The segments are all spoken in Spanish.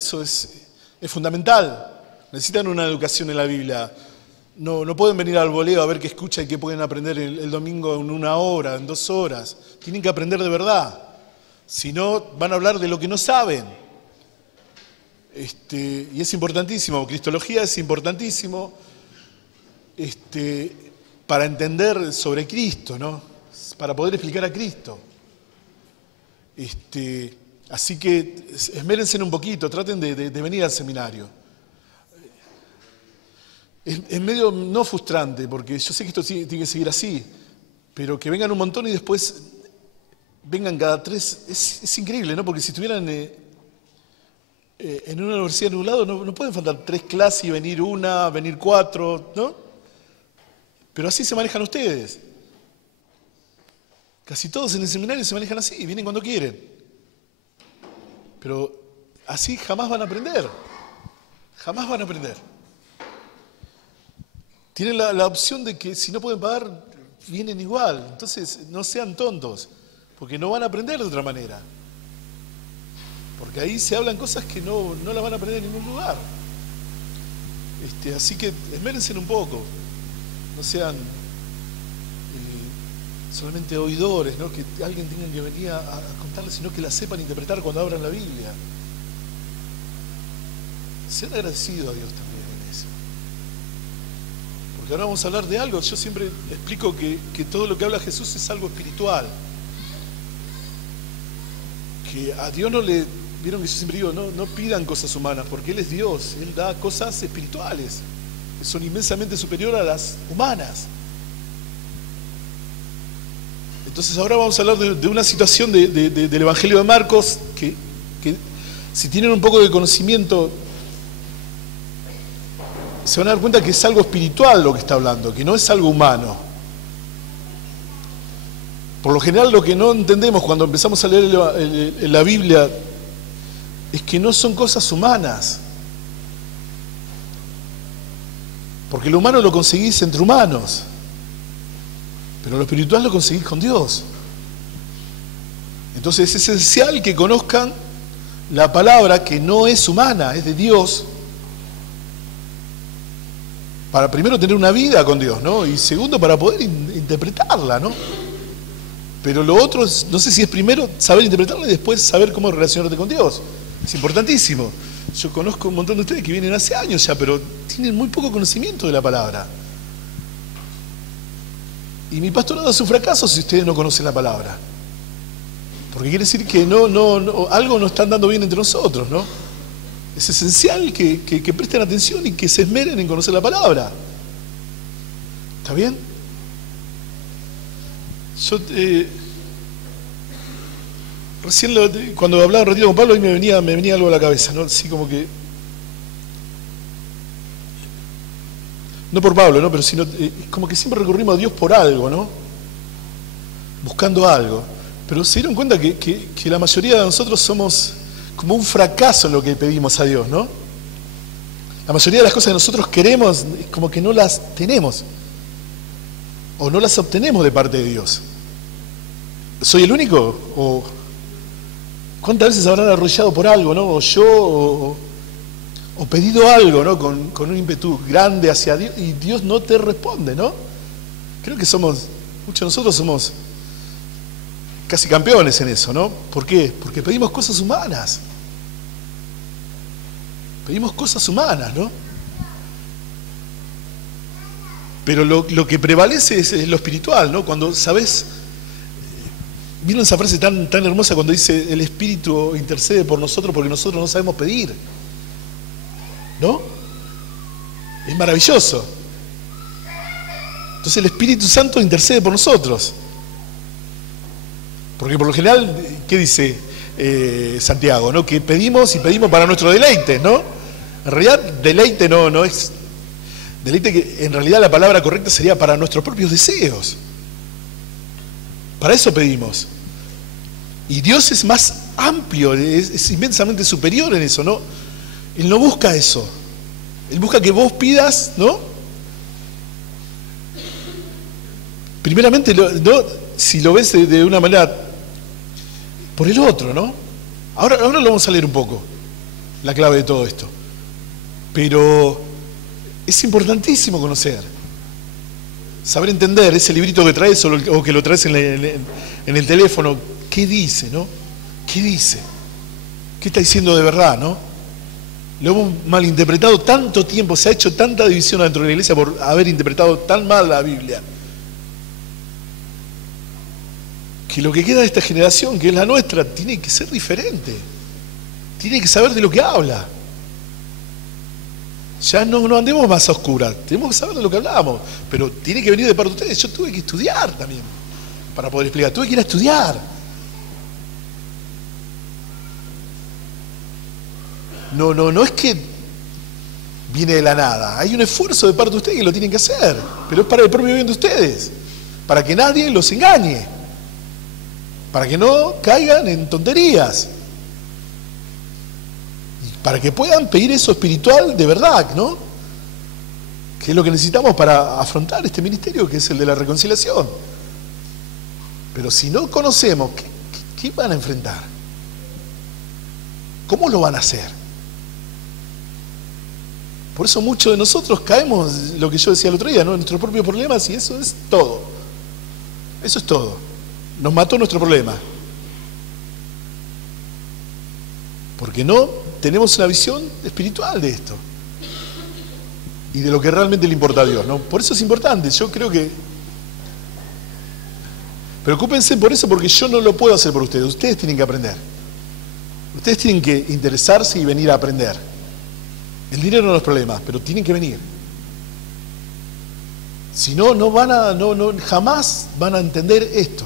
Eso es fundamental. Necesitan una educación en la Biblia. No pueden venir al voleo a ver qué escuchan y qué pueden aprender el domingo en 1 hora, en 2 horas. Tienen que aprender de verdad. Si no, van a hablar de lo que no saben. Y es importantísimo. Cristología es importantísimo para entender sobre Cristo, ¿no? Para poder explicar a Cristo. Así que esmérense un poquito, traten de venir al seminario. Es medio no frustrante, porque yo sé que esto tiene que seguir así, pero que vengan un montón y después vengan cada 3, es increíble, ¿no? Porque si estuvieran en una universidad en un lado, no pueden faltar 3 clases y venir 1, venir 4, ¿no? Pero así se manejan ustedes. Casi todos en el seminario se manejan así, vienen cuando quieren. Pero así jamás van a aprender. Jamás van a aprender. Tienen la opción de que si no pueden pagar, vienen igual. Entonces no sean tontos, porque no van a aprender de otra manera. Porque ahí se hablan cosas que no las van a aprender en ningún lugar. Así que esmérense un poco. No sean solamente oidores, ¿no? Que alguien tenga que venir a contarles, sino que la sepan interpretar cuando abran la Biblia. Sean agradecidos a Dios también en eso. Porque ahora vamos a hablar de algo. Yo siempre explico que todo lo que habla Jesús es algo espiritual. Que a Dios no le... Vieron que yo siempre digo, no pidan cosas humanas, porque Él es Dios. Él da cosas espirituales, que son inmensamente superiores a las humanas. Entonces ahora vamos a hablar de una situación del Evangelio de Marcos que si tienen un poco de conocimiento se van a dar cuenta que es algo espiritual lo que está hablando, que no es algo humano. Por lo general lo que no entendemos cuando empezamos a leer la Biblia es que no son cosas humanas. Porque lo humano lo conseguís entre humanos. Pero lo espiritual lo conseguís con Dios. Entonces es esencial que conozcan la palabra que no es humana, es de Dios, para primero tener una vida con Dios, ¿no? Y segundo, para poder interpretarla, ¿no? Pero lo otro, no sé si es primero saber interpretarla y después saber cómo relacionarte con Dios. Es importantísimo. Yo conozco un montón de ustedes que vienen hace años ya, pero tienen muy poco conocimiento de la palabra. Y mi pastorado es un fracaso si ustedes no conocen la palabra. Porque quiere decir que algo no está andando bien entre nosotros, ¿no? Es esencial que presten atención y que se esmeren en conocer la palabra. ¿Está bien? Yo recién cuando hablaba un ratito con Pablo, ahí me venía algo a la cabeza, ¿no? Así como que... No por Pablo, ¿no? Pero sino, como que siempre recurrimos a Dios por algo, ¿no? Buscando algo. Pero se dieron cuenta que la mayoría de nosotros somos como un fracaso en lo que pedimos a Dios, ¿no? La mayoría de las cosas que nosotros queremos, es como que no las tenemos. O no las obtenemos de parte de Dios. ¿Soy el único? ¿O cuántas veces habrán arrollado por algo, ¿no? O yo, o pedido algo, ¿no? Con un ímpetu grande hacia Dios y Dios no te responde, ¿no? Creo que muchos de nosotros somos casi campeones en eso, ¿no? ¿Por qué? Porque pedimos cosas humanas. Pedimos cosas humanas, ¿no? Pero lo que prevalece es lo espiritual, ¿no? Cuando, ¿sabes? ¿Vieron esa frase tan hermosa cuando dice el Espíritu intercede por nosotros porque nosotros no sabemos pedir? ¿No? Es maravilloso. Entonces el Espíritu Santo intercede por nosotros. Porque por lo general, ¿qué dice Santiago? ¿No? Que pedimos y pedimos para nuestro deleite, ¿no? En realidad, deleite no es... Deleite que en realidad la palabra correcta sería para nuestros propios deseos. Para eso pedimos. Y Dios es más amplio, es inmensamente superior en eso, ¿no? Él no busca eso. Él busca que vos pidas, ¿no? Primeramente, ¿no? Si lo ves de una manera por el otro, ¿no? Ahora lo vamos a leer un poco. la clave de todo esto. Pero es importantísimo conocer, saber entender ese librito que traes o que lo traes en el teléfono. ¿Qué dice, no? ¿Qué dice? ¿Qué está diciendo de verdad, no? Lo hemos malinterpretado tanto tiempo, se ha hecho tanta división dentro de la iglesia por haber interpretado tan mal la Biblia, que lo que queda de esta generación, que es la nuestra, tiene que ser diferente. Tiene que saber de lo que habla. Ya no andemos más a oscuras, tenemos que saber de lo que hablamos, pero tiene que venir de parte de ustedes. Yo tuve que estudiar también para poder explicar, tuve que ir a estudiar. No es que viene de la nada, hay un esfuerzo de parte de ustedes que lo tienen que hacer, pero es para el propio bien de ustedes, para que nadie los engañe, para que no caigan en tonterías, y para que puedan pedir eso espiritual de verdad, ¿no? Que es lo que necesitamos para afrontar este ministerio, que es el de la reconciliación. Pero si no conocemos, ¿qué van a enfrentar? ¿Cómo lo van a hacer? Por eso muchos de nosotros caemos, lo que yo decía el otro día, ¿no? En nuestros propios problemas, y eso es todo. Eso es todo. Nos mató nuestro problema. Porque no tenemos una visión espiritual de esto. Y de lo que realmente le importa a Dios, ¿no? Por eso es importante. Yo creo que... Preocúpense por eso, porque yo no lo puedo hacer por ustedes. Ustedes tienen que aprender. Ustedes tienen que interesarse y venir a aprender. El dinero no es problema, pero tienen que venir. Si no, jamás van a entender esto.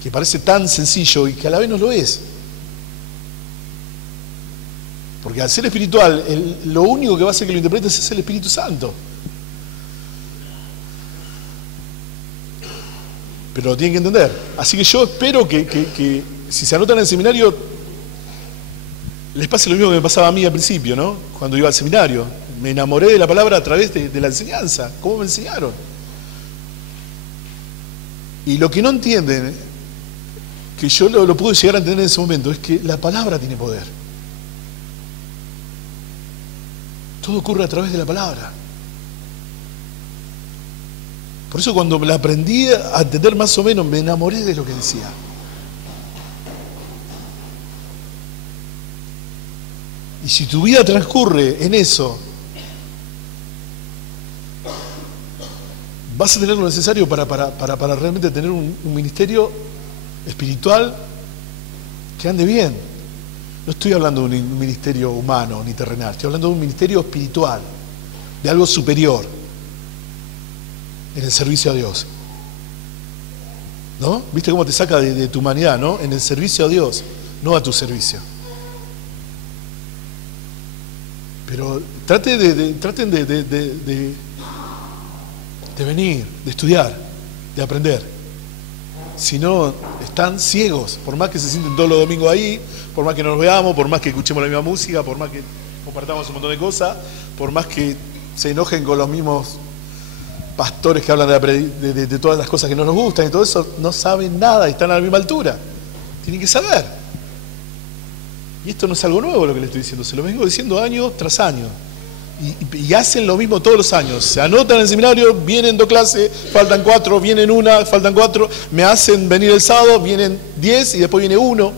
Que parece tan sencillo y que a la vez no lo es. Porque al ser espiritual, lo único que va a hacer que lo interpretes es el Espíritu Santo. Pero lo tienen que entender. Así que yo espero que si se anotan en el seminario, les pase lo mismo que me pasaba a mí al principio, ¿no? Cuando iba al seminario. Me enamoré de la palabra a través de la enseñanza. ¿Cómo me enseñaron? Y lo que no entienden, que yo lo pude llegar a entender en ese momento, es que la palabra tiene poder. Todo ocurre a través de la palabra. Por eso cuando la aprendí a entender más o menos, me enamoré de lo que decía. Y si tu vida transcurre en eso, vas a tener lo necesario para realmente tener un ministerio espiritual que ande bien. No estoy hablando de un ministerio humano ni terrenal, estoy hablando de un ministerio espiritual, de algo superior, en el servicio a Dios. ¿No? ¿Viste cómo te saca de tu humanidad, no? En el servicio a Dios, no a tu servicio. Pero traten de venir, de estudiar, de aprender. Si no, están ciegos, por más que se sienten todos los domingos ahí, por más que nos veamos, por más que escuchemos la misma música, por más que compartamos un montón de cosas, por más que se enojen con los mismos pastores que hablan de todas las cosas que no nos gustan y todo eso, no saben nada y están a la misma altura. Tienen que saber. Y esto no es algo nuevo lo que les estoy diciendo, se lo vengo diciendo año tras año. Y hacen lo mismo todos los años. Se anotan en el seminario, vienen 2 clases, faltan 4, vienen 1, faltan 4, me hacen venir el sábado, vienen 10 y después viene 1.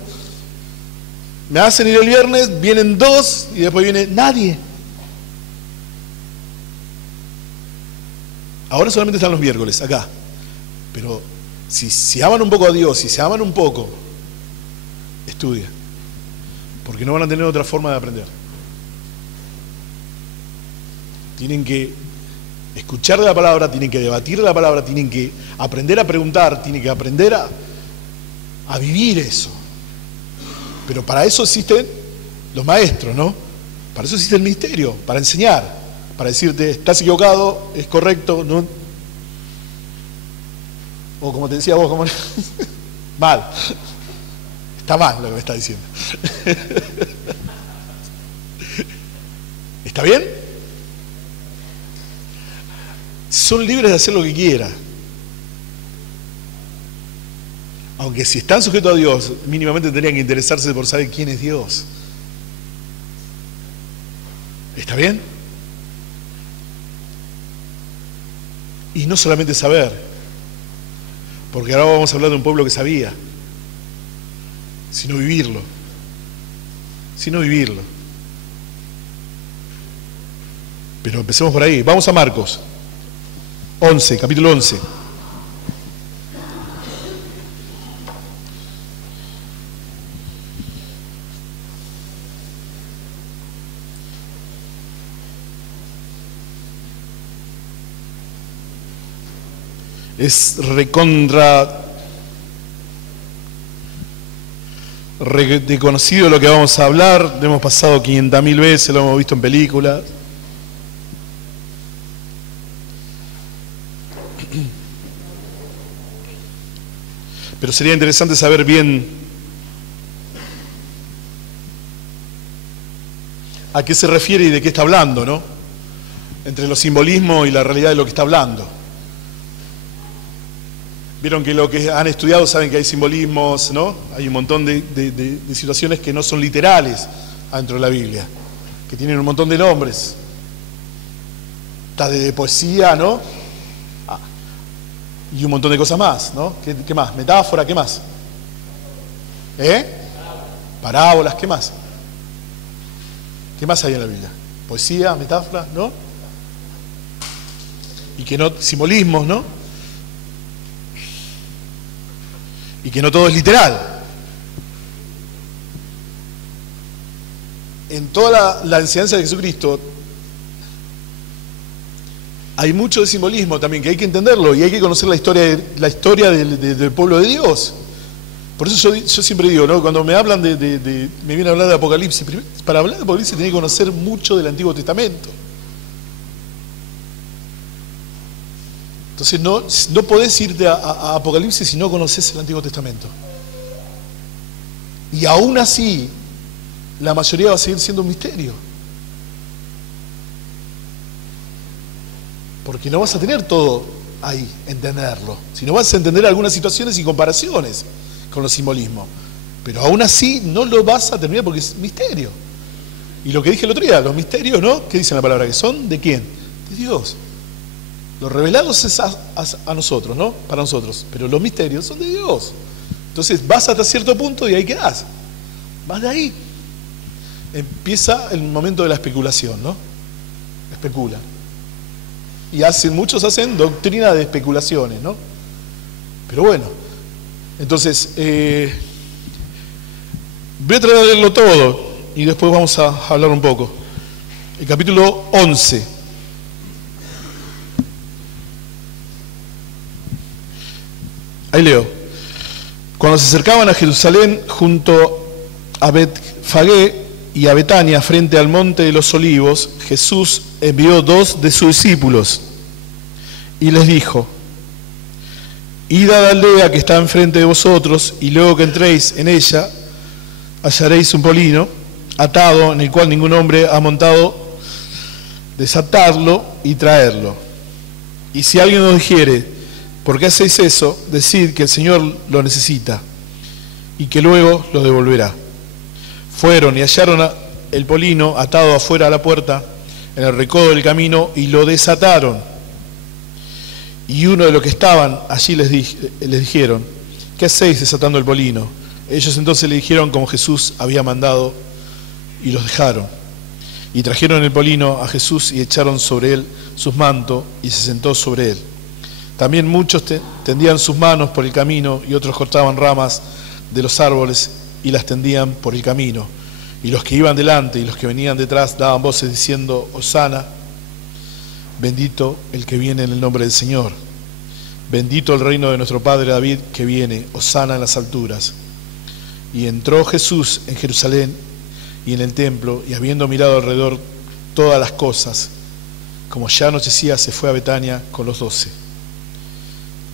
Me hacen ir el viernes, vienen 2 y después viene nadie. Ahora solamente están los miércoles, acá. Pero si aman un poco a Dios, si se aman un poco, estudia. Porque no van a tener otra forma de aprender. Tienen que escuchar de la palabra, tienen que debatir de la palabra, tienen que aprender a preguntar, tienen que aprender a vivir eso. Pero para eso existen los maestros, ¿no? Para eso existe el ministerio, para enseñar, para decirte, estás equivocado, es correcto, no. O como te decía vos, como mal. Está mal lo que me está diciendo. ¿Está bien? Son libres de hacer lo que quieran. aunque si están sujetos a Dios, mínimamente tendrían que interesarse por saber quién es Dios. ¿Está bien? Y no solamente saber, porque ahora vamos a hablar de un pueblo que sabía, sino vivirlo. Sino vivirlo. Pero empecemos por ahí. Vamos a Marcos 11, capítulo 11. Es reconocido lo que vamos a hablar, lo hemos pasado 500.000 veces, lo hemos visto en películas. Pero sería interesante saber bien a qué se refiere y de qué está hablando, ¿no? Entre los simbolismos y la realidad de lo que está hablando. Vieron que lo que han estudiado saben que hay simbolismos, ¿no? Hay un montón de situaciones que no son literales dentro de la Biblia, que tienen un montón de nombres. Está de poesía, ¿no? Y un montón de cosas más, ¿no? ¿Qué más? Metáfora, ¿qué más? Parábolas, ¿qué más? ¿Qué más hay en la Biblia? Poesía, metáfora, ¿no? Y que no, simbolismos, ¿no? Y que no todo es literal. En toda la enseñanza de Jesucristo hay mucho de simbolismo también, que hay que entenderlo y hay que conocer la historia del pueblo de Dios. Por eso yo siempre digo, ¿no? Cuando me hablan me vienen a hablar de Apocalipsis, para hablar de Apocalipsis tenés que conocer mucho del Antiguo Testamento. Entonces no podés irte a Apocalipsis si no conoces el Antiguo Testamento. Y aún así, la mayoría va a seguir siendo un misterio. Porque no vas a tener todo ahí, entenderlo. Sino vas a entender algunas situaciones y comparaciones con los simbolismos. Pero aún así no lo vas a terminar porque es misterio. Y lo que dije el otro día, los misterios, ¿no? ¿Qué dice la palabra? ¿Que son de quién? De Dios. Los revelados es a nosotros, ¿no? Para nosotros. Pero los misterios son de Dios. Entonces vas hasta cierto punto y ahí quedás. Vas de ahí. Empieza el momento de la especulación, ¿no? Especulan. Y muchos hacen doctrina de especulaciones, ¿no? Pero bueno. Entonces, voy a tratar de leerlo todo y después vamos a hablar un poco. El capítulo 11. Ahí leo. Cuando se acercaban a Jerusalén junto a Betfagé y a Betania frente al monte de los olivos, Jesús envió 2 de sus discípulos y les dijo: id a la aldea que está enfrente de vosotros y luego que entréis en ella hallaréis un molino atado en el cual ningún hombre ha montado, desatarlo y traerlo. Y si alguien os dijere: ¿por qué hacéis eso? Decid que el Señor lo necesita y que luego lo devolverá. Fueron y hallaron el molino atado afuera a la puerta, en el recodo del camino, y lo desataron. Y uno de los que estaban allí les dijeron: ¿qué hacéis desatando el molino? Ellos entonces le dijeron como Jesús había mandado, y los dejaron. Y trajeron el molino a Jesús y echaron sobre él sus mantos, y se sentó sobre él. También muchos tendían sus manos por el camino y otros cortaban ramas de los árboles y las tendían por el camino. Y los que iban delante y los que venían detrás daban voces diciendo: Hosana, bendito el que viene en el nombre del Señor. Bendito el reino de nuestro padre David que viene, Hosana en las alturas. Y entró Jesús en Jerusalén y en el templo, y habiendo mirado alrededor todas las cosas, como ya anochecía, se fue a Betania con los 12.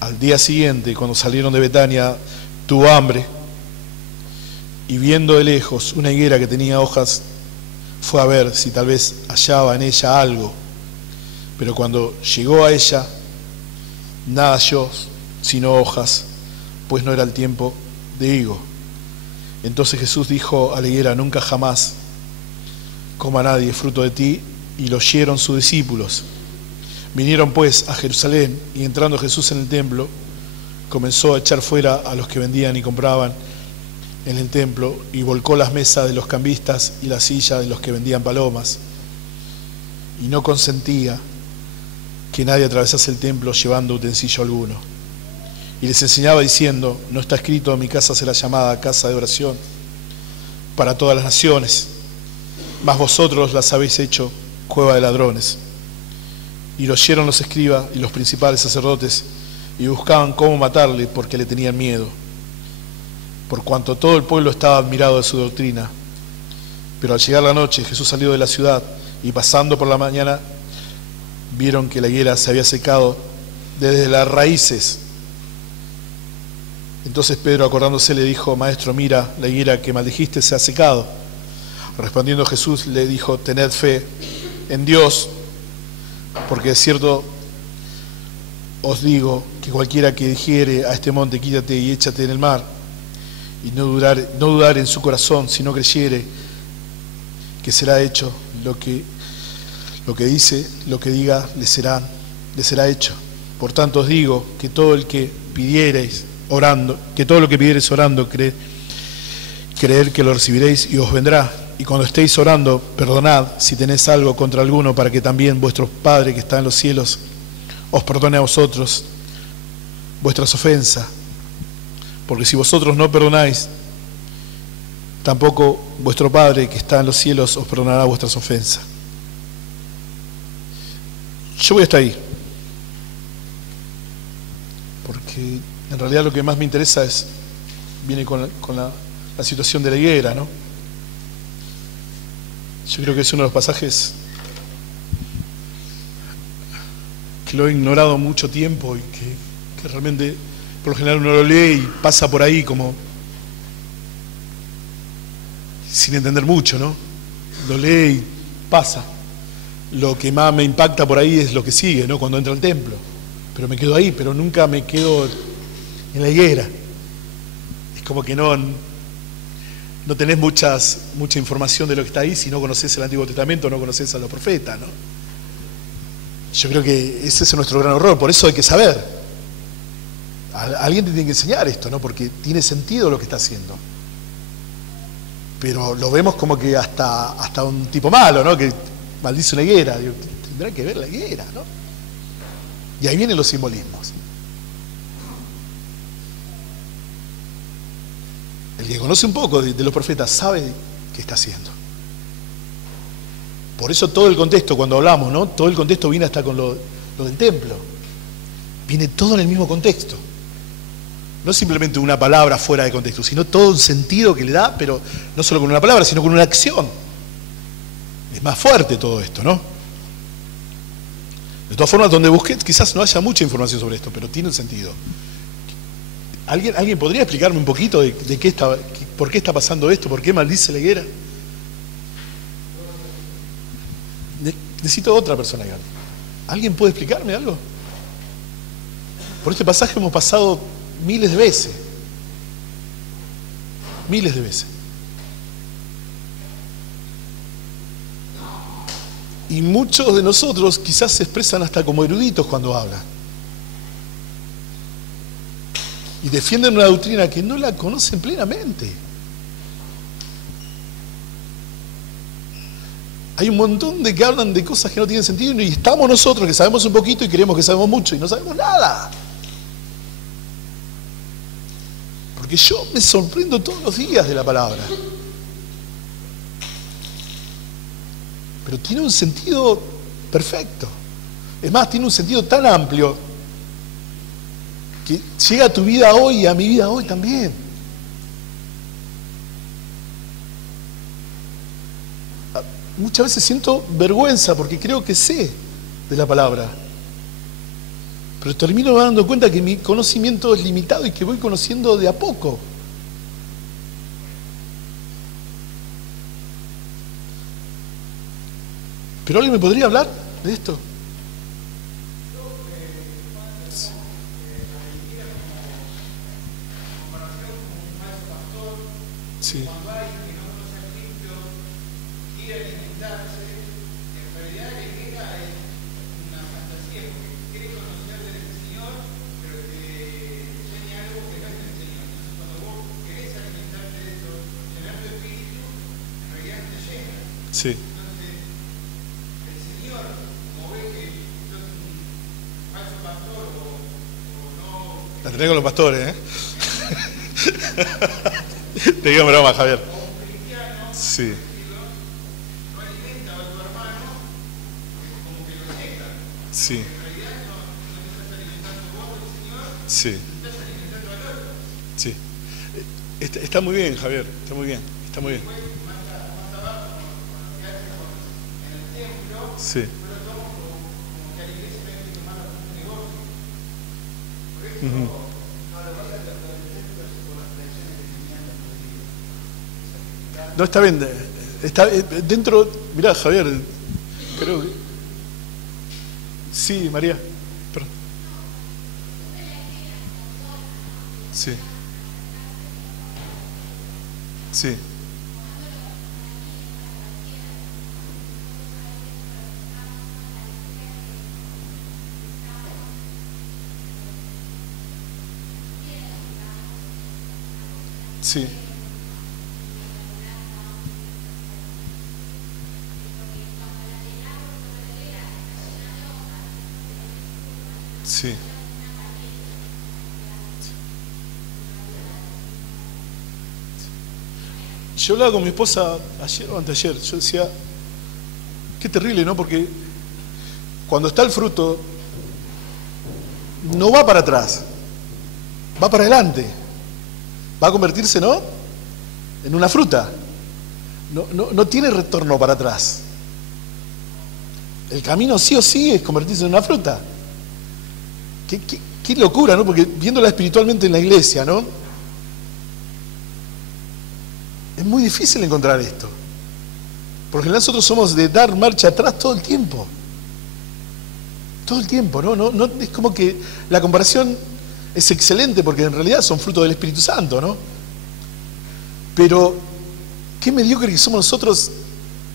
Al día siguiente, cuando salieron de Betania, tuvo hambre, y viendo de lejos una higuera que tenía hojas, fue a ver si tal vez hallaba en ella algo. Pero cuando llegó a ella, nada halló sino hojas, pues no era el tiempo de higo. Entonces Jesús dijo a la higuera: nunca jamás coma nadie fruto de ti. Y lo oyeron sus discípulos. Vinieron pues a Jerusalén, y entrando Jesús en el templo, comenzó a echar fuera a los que vendían y compraban en el templo, y volcó las mesas de los cambistas y las sillas de los que vendían palomas, y no consentía que nadie atravesase el templo llevando utensilio alguno. Y les enseñaba diciendo: no está escrito, mi casa será llamada casa de oración para todas las naciones, mas vosotros las habéis hecho cueva de ladrones. Y lo oyeron los escribas y los principales sacerdotes, y buscaban cómo matarle, porque le tenían miedo, por cuanto todo el pueblo estaba admirado de su doctrina. Pero al llegar la noche, Jesús salió de la ciudad, y pasando por la mañana, vieron que la higuera se había secado desde las raíces. Entonces Pedro, acordándose, le dijo: Maestro, mira, la higuera que maldijiste se ha secado. Respondiendo Jesús le dijo: tened fe en Dios, porque de cierto os digo que cualquiera que dijere a este monte: quítate y échate en el mar, y no dudar en su corazón, sino creyere que será hecho lo que dice, lo que diga, le será hecho. Por tanto os digo que todo lo que pidiereis orando, creer que lo recibiréis y os vendrá. Y cuando estéis orando, perdonad si tenéis algo contra alguno, para que también vuestro Padre que está en los cielos os perdone a vosotros vuestras ofensas. Porque si vosotros no perdonáis, tampoco vuestro Padre que está en los cielos os perdonará vuestras ofensas. Yo voy hasta ahí, porque en realidad lo que más me interesa viene con la situación de la higuera, ¿no? Yo creo que es uno de los pasajes que lo he ignorado mucho tiempo y que realmente por lo general uno lo lee y pasa por ahí como sin entender mucho, ¿no? Lo lee y pasa. Lo que más me impacta por ahí es lo que sigue, ¿no? Cuando entra al templo. Pero me quedo ahí, pero nunca me quedo en la higuera. Es como que no tenés mucha información de lo que está ahí si no conoces el Antiguo Testamento, no conoces a los profetas, ¿no? Yo creo que ese es nuestro gran error, por eso hay que saber. Alguien te tiene que enseñar esto, ¿no? Porque tiene sentido lo que está haciendo. Pero lo vemos como que hasta un tipo malo, ¿no? Que maldice una higuera. Digo, tendrá que ver la higuera, ¿no? Y ahí vienen los simbolismos. El que conoce un poco de los profetas sabe qué está haciendo. Por eso todo el contexto, cuando hablamos, ¿no? Todo el contexto viene hasta con lo del templo. Viene todo en el mismo contexto. No simplemente una palabra fuera de contexto, sino todo un sentido que le da, pero no solo con una palabra, sino con una acción. Es más fuerte todo esto, ¿no? De todas formas, donde busqué, quizás no haya mucha información sobre esto, pero tiene un sentido. ¿Alguien podría explicarme un poquito de por qué está pasando esto? ¿Por qué maldice la higuera? Necesito otra persona acá. ¿Alguien puede explicarme algo? Por este pasaje hemos pasado miles de veces. Miles de veces. Y muchos de nosotros quizás se expresan hasta como eruditos cuando hablan. Y defienden una doctrina que no la conocen plenamente. Hay un montón de que hablan de cosas que no tienen sentido y estamos nosotros que sabemos un poquito y creemos que sabemos mucho y no sabemos nada. Porque yo me sorprendo todos los días de la palabra. Pero tiene un sentido perfecto. Es más, tiene un sentido tan amplio que llega a tu vida hoy y a mi vida hoy también. Muchas veces siento vergüenza porque creo que sé de la palabra. Pero termino dando cuenta que mi conocimiento es limitado y que voy conociendo de a poco. ¿Pero alguien me podría hablar de esto? Sí. La tenés con los pastores, ¿eh? Te digo broma, Javier. Sí. Sí. Sí. Sí. Está muy bien, Javier. Está muy bien. Está muy bien. Sí. Uh-huh. No, está bien. Está dentro. Mirá, Javier. Creo que. Sí, María. Perdón. Sí. Sí. Sí. Sí. Yo hablaba con mi esposa ayer o anteayer. Yo decía, qué terrible, ¿no? Porque cuando está el fruto, no va para atrás, va para adelante. Va a convertirse, ¿no?, en una fruta. No tiene retorno para atrás. El camino sí o sí es convertirse en una fruta. Qué locura, ¿no? Porque viéndola espiritualmente en la iglesia, ¿no?, es muy difícil encontrar esto. Porque nosotros somos de dar marcha atrás todo el tiempo. Todo el tiempo, ¿no? Es como que la comparación es excelente porque en realidad son frutos del Espíritu Santo, ¿no? Pero qué mediocre que somos nosotros,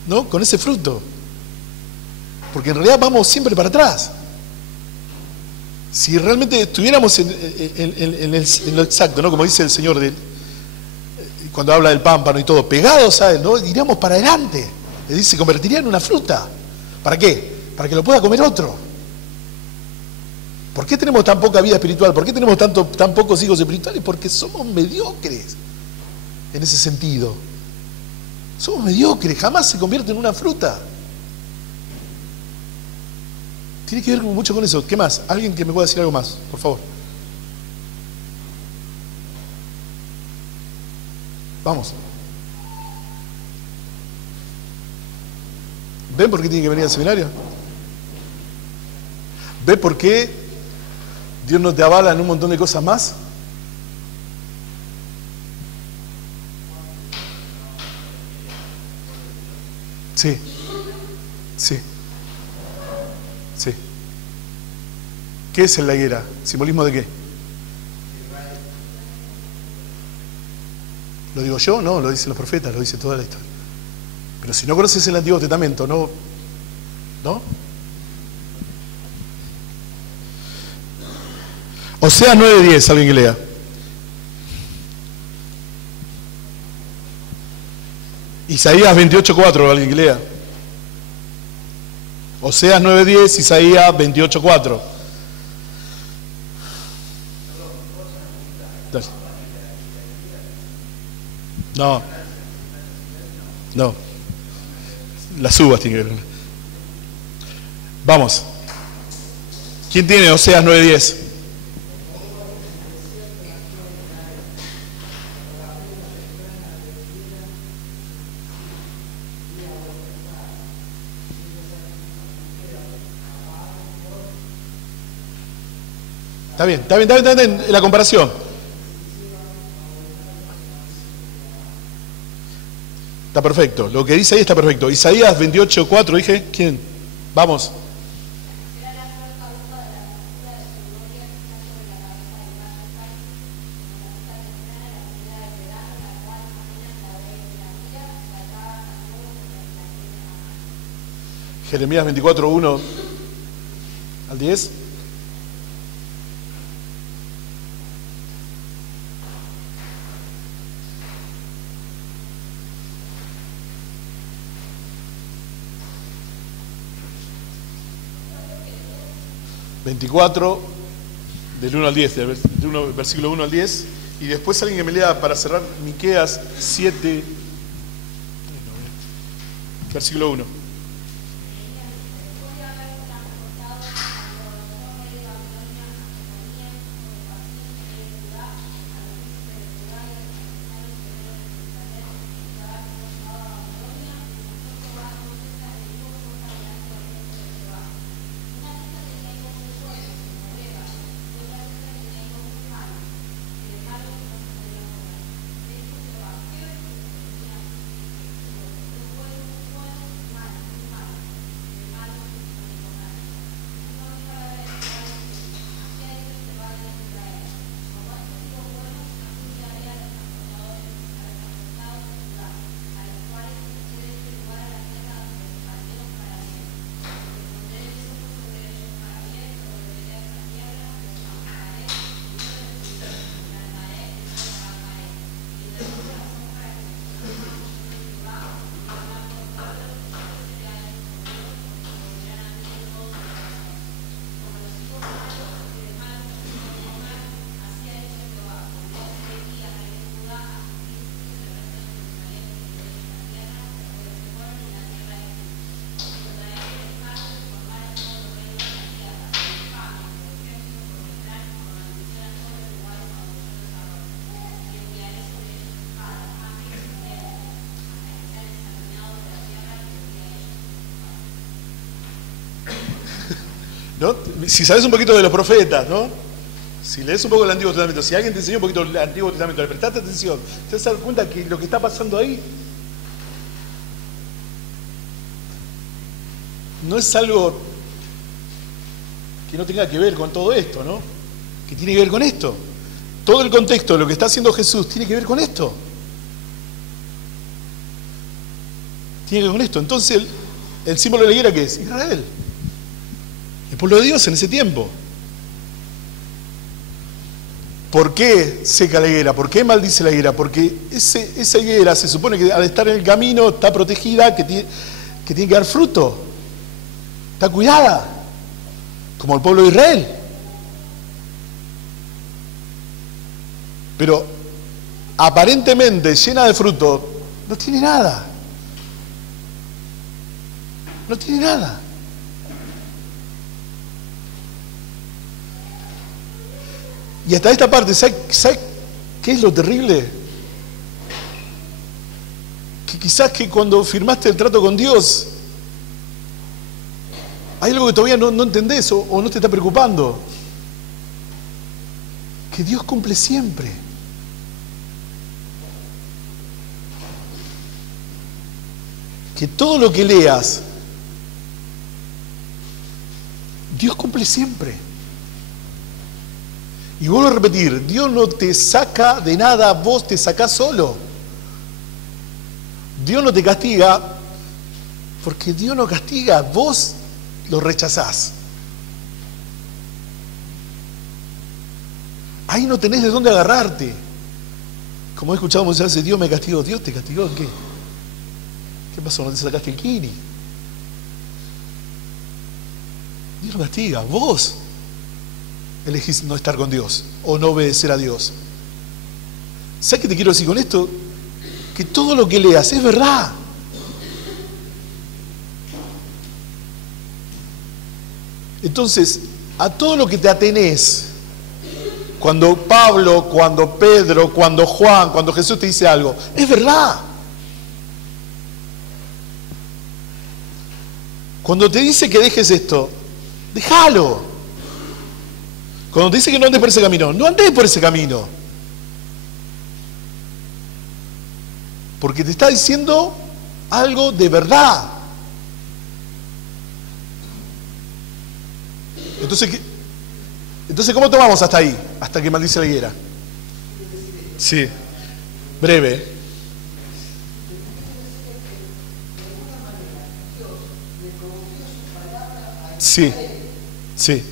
¿no?, con ese fruto. Porque en realidad vamos siempre para atrás. Si realmente estuviéramos en lo exacto, ¿no?, como dice el Señor cuando habla del pámpano y todo, pegados a él, ¿no?, iríamos para adelante. Le dice, se convertiría en una fruta. ¿Para qué? Para que lo pueda comer otro. ¿Por qué tenemos tan poca vida espiritual? ¿Por qué tenemos tan pocos hijos espirituales? Porque somos mediocres en ese sentido. Somos mediocres, jamás se convierte en una fruta. Tiene que ver mucho con eso. ¿Qué más? ¿Alguien que me pueda decir algo más? Por favor. Vamos. ¿Ven por qué tiene que venir al seminario? ¿Ven por qué Dios no te avala en un montón de cosas más? Sí. Sí. Sí. ¿Qué es la higuera? ¿Simbolismo de qué? ¿Lo digo yo? No, lo dicen los profetas, lo dice toda la historia. Pero si no conoces el Antiguo Testamento, ¿no? Oseas 9:10, alguien que lea. Isaías 28:4, alguien que lea. Oseas 9:10, Isaías 28:4. Dale. No. Las uvas tienen que ver. Vamos. ¿Quién tiene Oseas 9:10? Está bien, la comparación. Está perfecto, lo que dice ahí está perfecto. Isaías 28:4, dije, ¿quién? Vamos. Jeremías 24, 1 al 10. Del 1 al 10, versículo 1 al 10, y después alguien que me lea para cerrar Miqueas 7, versículo 1. ¿No? Si sabes un poquito de los profetas, ¿no? Si lees un poco el Antiguo Testamento, si alguien te enseñó un poquito el Antiguo Testamento, le prestaste atención, te vas a dar cuenta que lo que está pasando ahí no es algo que no tenga que ver con todo esto, ¿no? Que tiene que ver con esto. Todo el contexto de lo que está haciendo Jesús tiene que ver con esto. Tiene que ver con esto. Entonces, el símbolo de la higuera, ¿qué es? Israel. El pueblo de Dios en ese tiempo. ¿Por qué seca la higuera? ¿Por qué maldice la higuera? Porque esa higuera se supone que al estar en el camino está protegida, que tiene que dar fruto. Está cuidada. Como el pueblo de Israel. Pero aparentemente llena de fruto, no tiene nada. No tiene nada. Y hasta esta parte, ¿sabe qué es lo terrible? Que quizás que cuando firmaste el trato con Dios, hay algo que todavía no entendés o no te está preocupando. Que Dios cumple siempre. Que todo lo que leas, Dios cumple siempre. Y vuelvo a repetir, Dios no te saca de nada, vos te sacás solo. Dios no te castiga, porque Dios no castiga, vos lo rechazás. Ahí no tenés de dónde agarrarte. Como he escuchado muchas veces, Dios me castigó. ¿Dios te castigó en qué? ¿Qué pasó? ¿No te sacaste el kini? Dios no castiga, vos elegís no estar con Dios o no obedecer a Dios. ¿Sabes qué te quiero decir con esto? Que todo lo que leas es verdad. Entonces, a todo lo que te atenés, cuando Pablo, cuando Pedro, cuando Juan, cuando Jesús te dice algo, es verdad. Cuando te dice que dejes esto, déjalo. Cuando te dice que no andes por ese camino, no andes por ese camino. Porque te está diciendo algo de verdad. Entonces, ¿cómo tomamos hasta ahí? Hasta que maldice la higuera. Sí, breve. Sí, sí.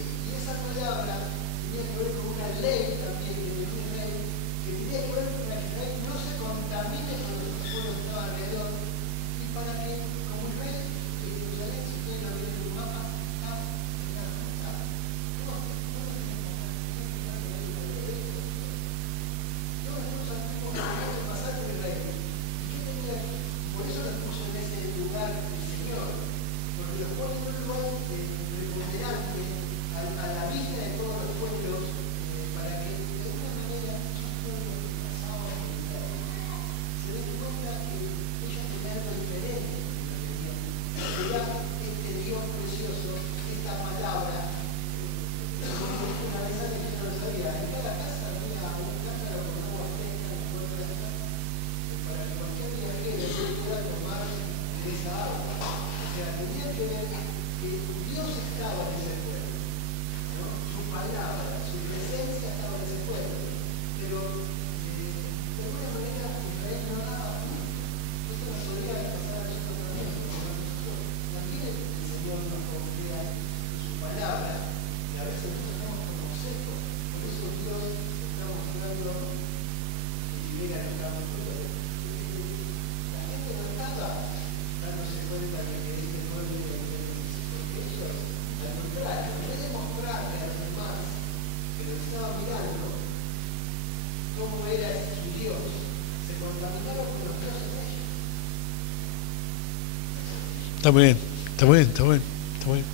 Está muy bien, está muy bien, está muy bien, está muy bien,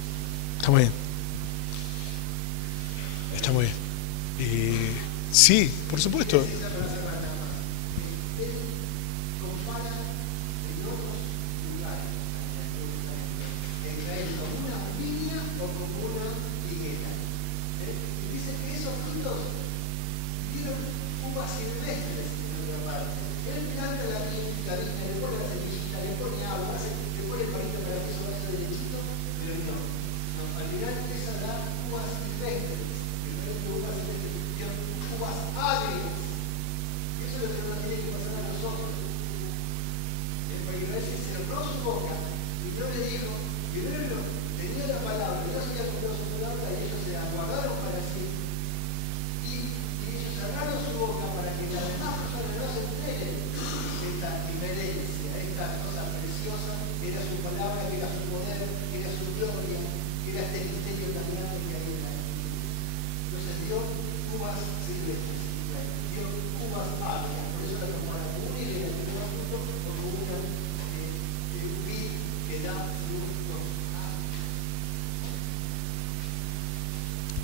está muy bien. Está muy bien. Sí, por supuesto.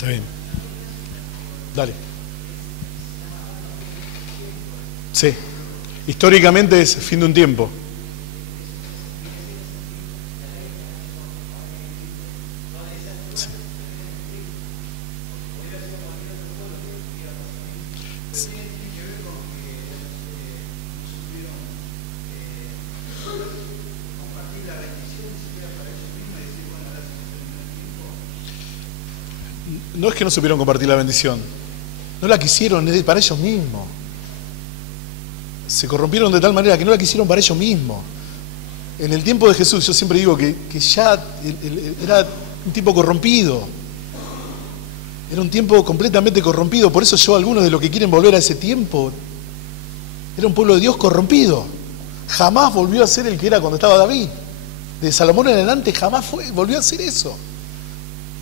Está bien. Dale. Sí. Históricamente es fin de un tiempo. Sí. No es que no supieron compartir la bendición, no la quisieron para ellos mismos. Se corrompieron de tal manera que no la quisieron para ellos mismos. En el tiempo de Jesús, yo siempre digo que ya era un tiempo corrompido. Era un tiempo completamente corrompido. Por eso yo, algunos de los que quieren volver a ese tiempo, era un pueblo de Dios corrompido. Jamás volvió a ser el que era cuando estaba David. De Salomón en adelante jamás volvió a ser eso.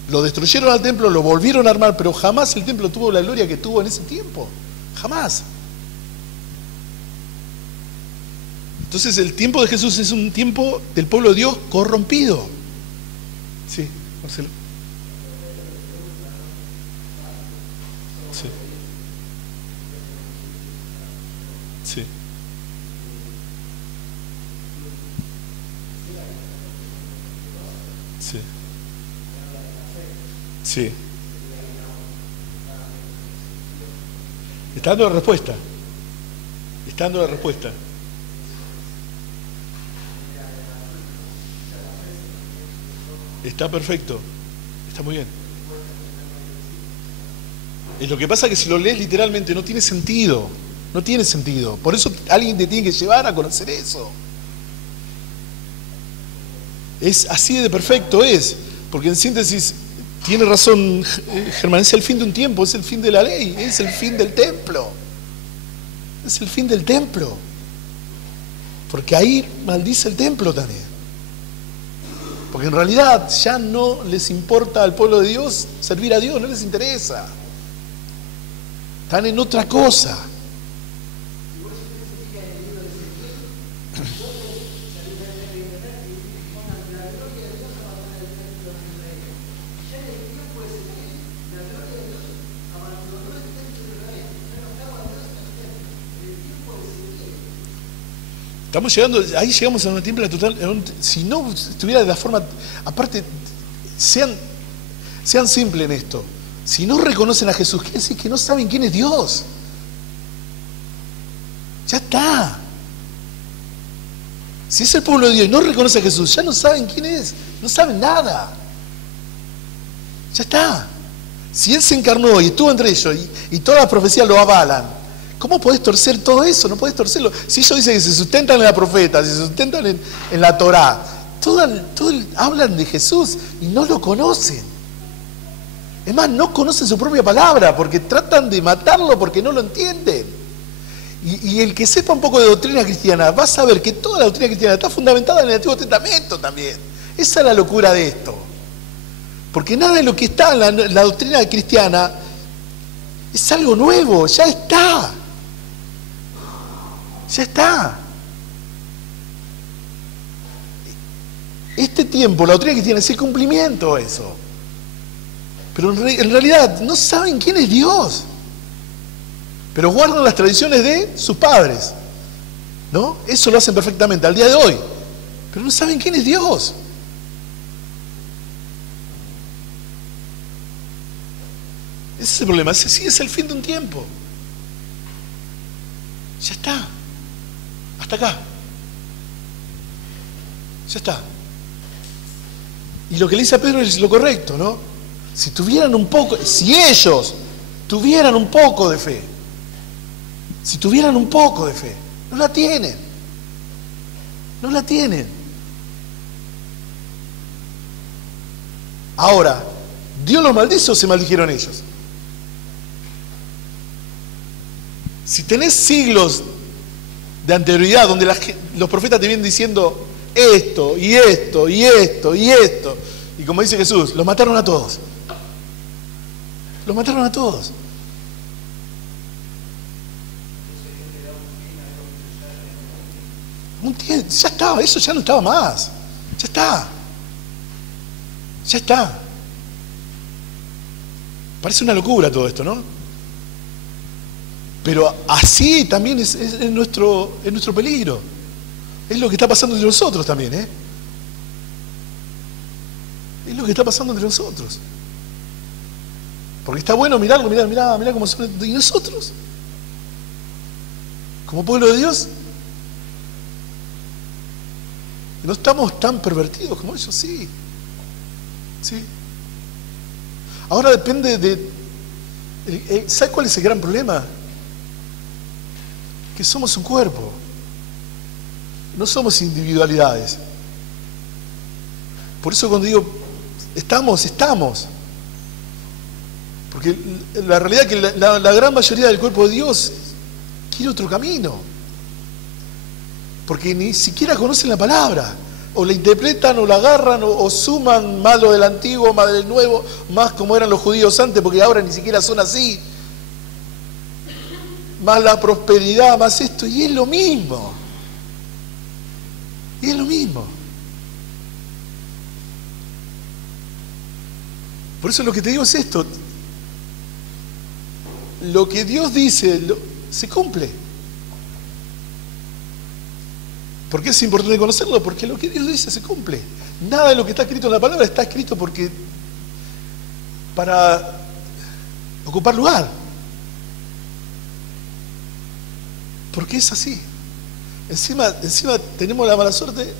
Lo destruyeron al templo, lo volvieron a armar, pero jamás el templo tuvo la gloria que tuvo en ese tiempo. Jamás. Entonces el tiempo de Jesús es un tiempo del pueblo de Dios corrompido. Sí, Marcelo. Sí. Sí. Sí. Sí. Está dando la respuesta. Está dando la respuesta. Está perfecto. Está muy bien. Y lo que pasa es que si lo lees literalmente no tiene sentido. No tiene sentido. Por eso alguien te tiene que llevar a conocer eso. Es así de perfecto es, porque en síntesis tiene razón Germán, es el fin de un tiempo, es el fin de la ley, es el fin del templo. Es el fin del templo. Porque ahí maldice el templo también. Porque en realidad ya no les importa al pueblo de Dios servir a Dios, no les interesa. Están en otra cosa. Estamos llegando, ahí llegamos a una tiembla total. Si no estuviera de la forma, aparte, sean simples en esto. Si no reconocen a Jesús, quiere decir que no saben quién es Dios. Ya está. Si es el pueblo de Dios y no reconoce a Jesús, ya no saben quién es, no saben nada. Ya está. Si Él se encarnó y estuvo entre ellos y todas las profecías lo avalan, ¿cómo podés torcer todo eso? No podés torcerlo. Si ellos dicen que se sustentan en la profeta, se sustentan en la Torá, hablan de Jesús y no lo conocen. Es más, no conocen su propia palabra porque tratan de matarlo porque no lo entienden. Y el que sepa un poco de doctrina cristiana va a saber que toda la doctrina cristiana está fundamentada en el Antiguo Testamento también. Esa es la locura de esto. Porque nada de lo que está en la doctrina cristiana es algo nuevo, ya está. Ya está. Este tiempo, la doctrina cristiana es el cumplimiento de eso. Pero en realidad no saben quién es Dios. Pero guardan las tradiciones de sus padres, ¿no? Eso lo hacen perfectamente al día de hoy. Pero no saben quién es Dios. Ese es el problema. Ese sí es el fin de un tiempo. Ya está. Hasta acá. Ya está. Y lo que le dice a Pedro es lo correcto, ¿no? Si tuvieran un poco, si ellos tuvieran un poco de fe, si tuvieran un poco de fe, no la tienen. No la tienen. Ahora, ¿Dios los maldice o se maldijeron ellos? Si tenés siglos de anterioridad donde los profetas te vienen diciendo esto, y esto, y esto, y esto, y como dice Jesús, los mataron a todos. Los mataron a todos. Ya estaba, eso ya no estaba más. Ya está. Ya está. Parece una locura todo esto, ¿no? Pero así también es nuestro peligro. Es lo que está pasando entre nosotros también, ¿eh? Es lo que está pasando entre nosotros. Porque está bueno mirarlo, mirá cómo son. ¿Y nosotros? Como pueblo de Dios, ¿no estamos tan pervertidos como ellos? Sí. Sí. Ahora depende de... ¿Sabes cuál es el gran problema? Que somos un cuerpo. No somos individualidades. Por eso cuando digo estamos. Porque la realidad es que la gran mayoría del cuerpo de Dios quiere otro camino. Porque ni siquiera conocen la palabra. O la interpretan, o la agarran, o suman más lo del antiguo, más del nuevo, más como eran los judíos antes, porque ahora ni siquiera son así. Más la prosperidad, más esto, y es lo mismo. Y es lo mismo. Por eso lo que te digo es esto. Lo que Dios dice se cumple. ¿Por qué es importante conocerlo? Porque lo que Dios dice se cumple. Nada de lo que está escrito en la palabra está escrito para ocupar lugar. Porque es así. Encima tenemos la mala suerte,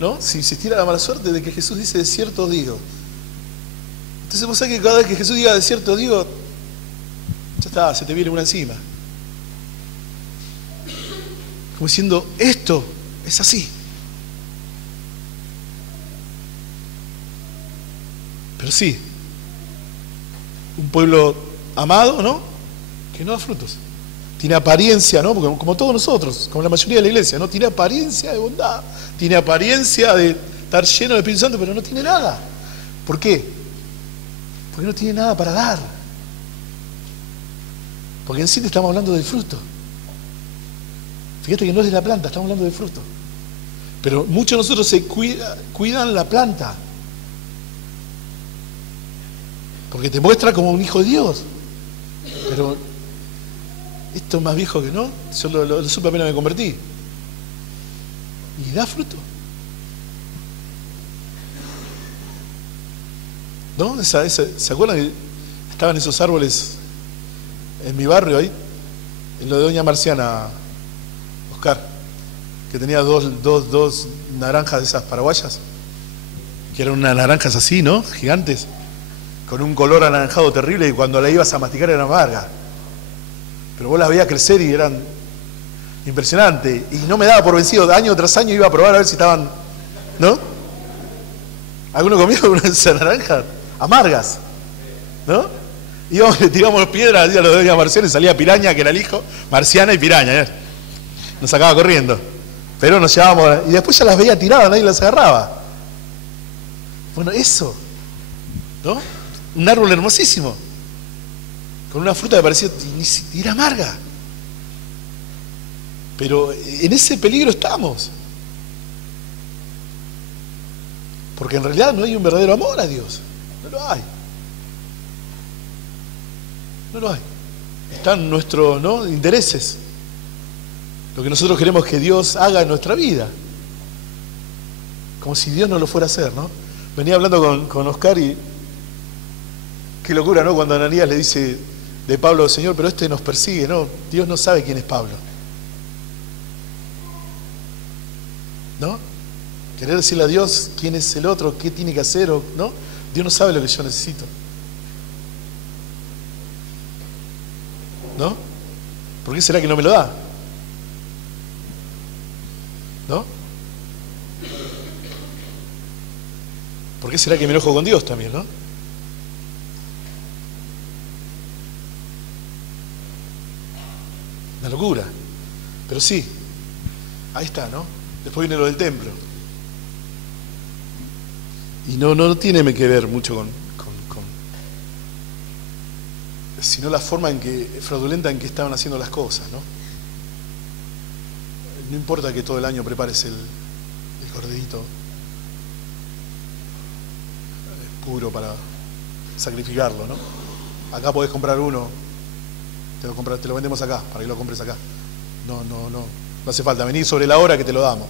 ¿no? Si existiera la mala suerte de que Jesús dice de cierto digo. Entonces vos sabés que cada vez que Jesús diga de cierto digo, ya está, se te viene una encima. Como diciendo, esto es así. Pero sí, un pueblo amado, ¿no? Que no da frutos. Tiene apariencia, ¿no? Porque como todos nosotros, como la mayoría de la iglesia, ¿no? Tiene apariencia de bondad, tiene apariencia de estar lleno de Espíritu Santo, pero no tiene nada. ¿Por qué? Porque no tiene nada para dar. Porque en sí te estamos hablando del fruto. Fíjate que no es de la planta, estamos hablando del fruto. Pero muchos de nosotros se cuidan la planta. Porque te muestra como un hijo de Dios. Pero esto es más viejo que no. Yo lo supe apenas me convertí. Y da fruto. ¿No? ¿Se acuerdan que estaban esos árboles en mi barrio ahí? En lo de Doña Marciana, Oscar, que tenía dos naranjas de esas paraguayas, que eran unas naranjas así, ¿no? Gigantes, con un color anaranjado terrible, y cuando la ibas a masticar era amarga. Pero vos las veías crecer y eran impresionantes. Y no me daba por vencido, año tras año iba a probar a ver si estaban, ¿no? ¿Alguno comió una de esas naranjas? Amargas, ¿no? Íbamos, le tiramos piedras a los de Doña Marciana y salía Piraña, que era el hijo, Marciana y Piraña, ¿eh? Nos sacaba corriendo. Pero nos llevábamos, y después ya las veía tiradas, nadie las agarraba. Bueno, eso, ¿no? Un árbol hermosísimo, con una fruta que parecía, y era amarga. Pero en ese peligro estamos. Porque en realidad no hay un verdadero amor a Dios. No lo hay. No lo hay. Están nuestros, ¿no?, intereses. Lo que nosotros queremos que Dios haga en nuestra vida. Como si Dios no lo fuera a hacer, ¿no? Venía hablando con Oscar y qué locura, ¿no? Cuando Ananías le dice de Pablo: Señor, pero este nos persigue, ¿no? Dios no sabe quién es Pablo, ¿no? Querer decirle a Dios quién es el otro, qué tiene que hacer, ¿no? Dios no sabe lo que yo necesito, ¿no? ¿Por qué será que no me lo da? ¿No? ¿Por qué será que me enojo con Dios también, no? Una locura. Pero sí, ahí está, ¿no? Después viene lo del templo. Y no tiene que ver mucho con sino la forma fraudulenta en que estaban haciendo las cosas, ¿no? No importa que todo el año prepares el corderito puro para sacrificarlo, ¿no? Acá podés comprar uno, te lo vendemos acá, para que lo compres acá. No hace falta, venir sobre la hora que te lo damos.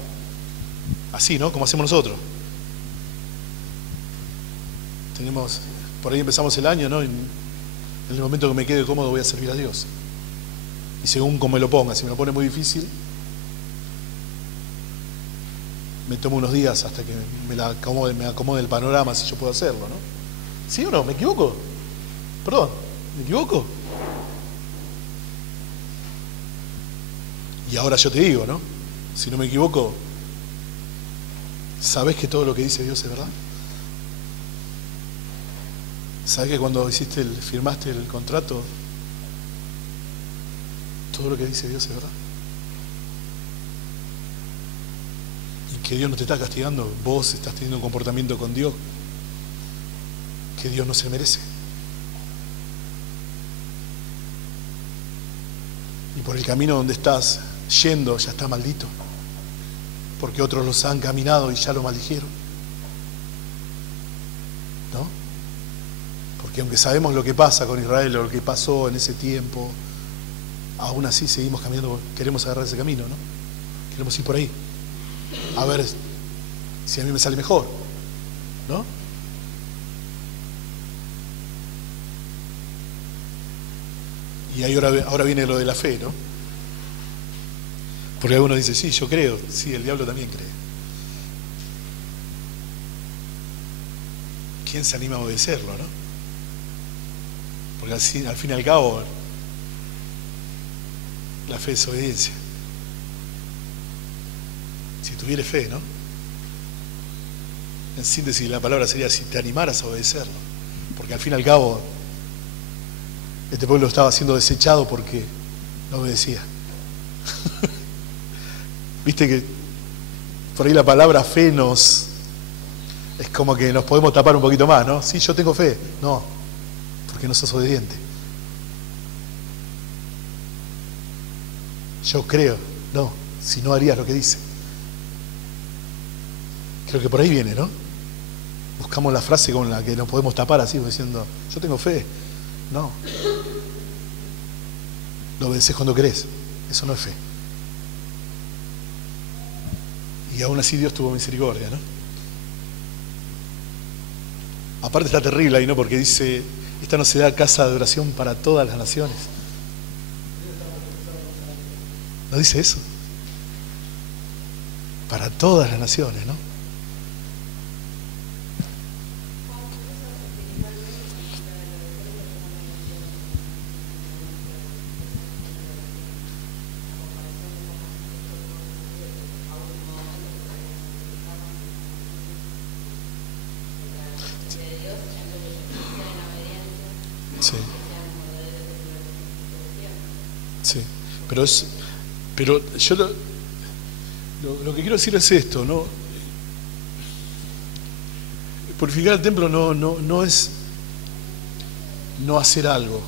Así, ¿no? Como hacemos nosotros. Por ahí empezamos el año, ¿no? En el momento que me quede cómodo voy a servir a Dios. Y según como me lo ponga, si me lo pone muy difícil, me tomo unos días hasta que me acomode el panorama, si yo puedo hacerlo, ¿no? ¿Sí o no? ¿Me equivoco? Perdón, ¿me equivoco? Y ahora yo te digo, ¿no? Si no me equivoco, ¿sabés que todo lo que dice Dios es verdad? ¿Sabés que cuando firmaste el contrato, todo lo que dice Dios es verdad? Y que Dios no te está castigando, vos estás teniendo un comportamiento con Dios que Dios no se merece. Y por el camino donde estás yendo ya está maldito, porque otros los han caminado y ya lo maldijeron, ¿no? Porque aunque sabemos lo que pasa con Israel, lo que pasó en ese tiempo, aún así seguimos caminando, queremos agarrar ese camino, ¿no? Queremos ir por ahí, a ver si a mí me sale mejor, ¿no? Y ahí ahora viene lo de la fe, ¿no? Porque algunos dicen, sí, yo creo, sí, el diablo también cree. ¿Quién se anima a obedecerlo, no? Porque al fin y al cabo, la fe es obediencia. Si tuviere fe, ¿no? En síntesis, la palabra sería si te animaras a obedecerlo. Porque al fin y al cabo, este pueblo estaba siendo desechado porque no obedecía. Viste que por ahí la palabra fe es como que nos podemos tapar un poquito más, ¿no? Sí, yo tengo fe. No, porque no sos obediente. Yo creo. No, si no harías lo que dice. Creo que por ahí viene, ¿no? Buscamos la frase con la que nos podemos tapar así, diciendo, yo tengo fe. No. Lo obedeces cuando querés. Eso no es fe. Y aún así Dios tuvo misericordia, ¿no? Aparte está terrible ahí, ¿no? Porque dice, esta no será casa de oración para todas las naciones. ¿No dice eso? Para todas las naciones, ¿no? Sí. Sí. Pero yo lo que quiero decir es esto, ¿no? Purificar el templo no es no hacer algo.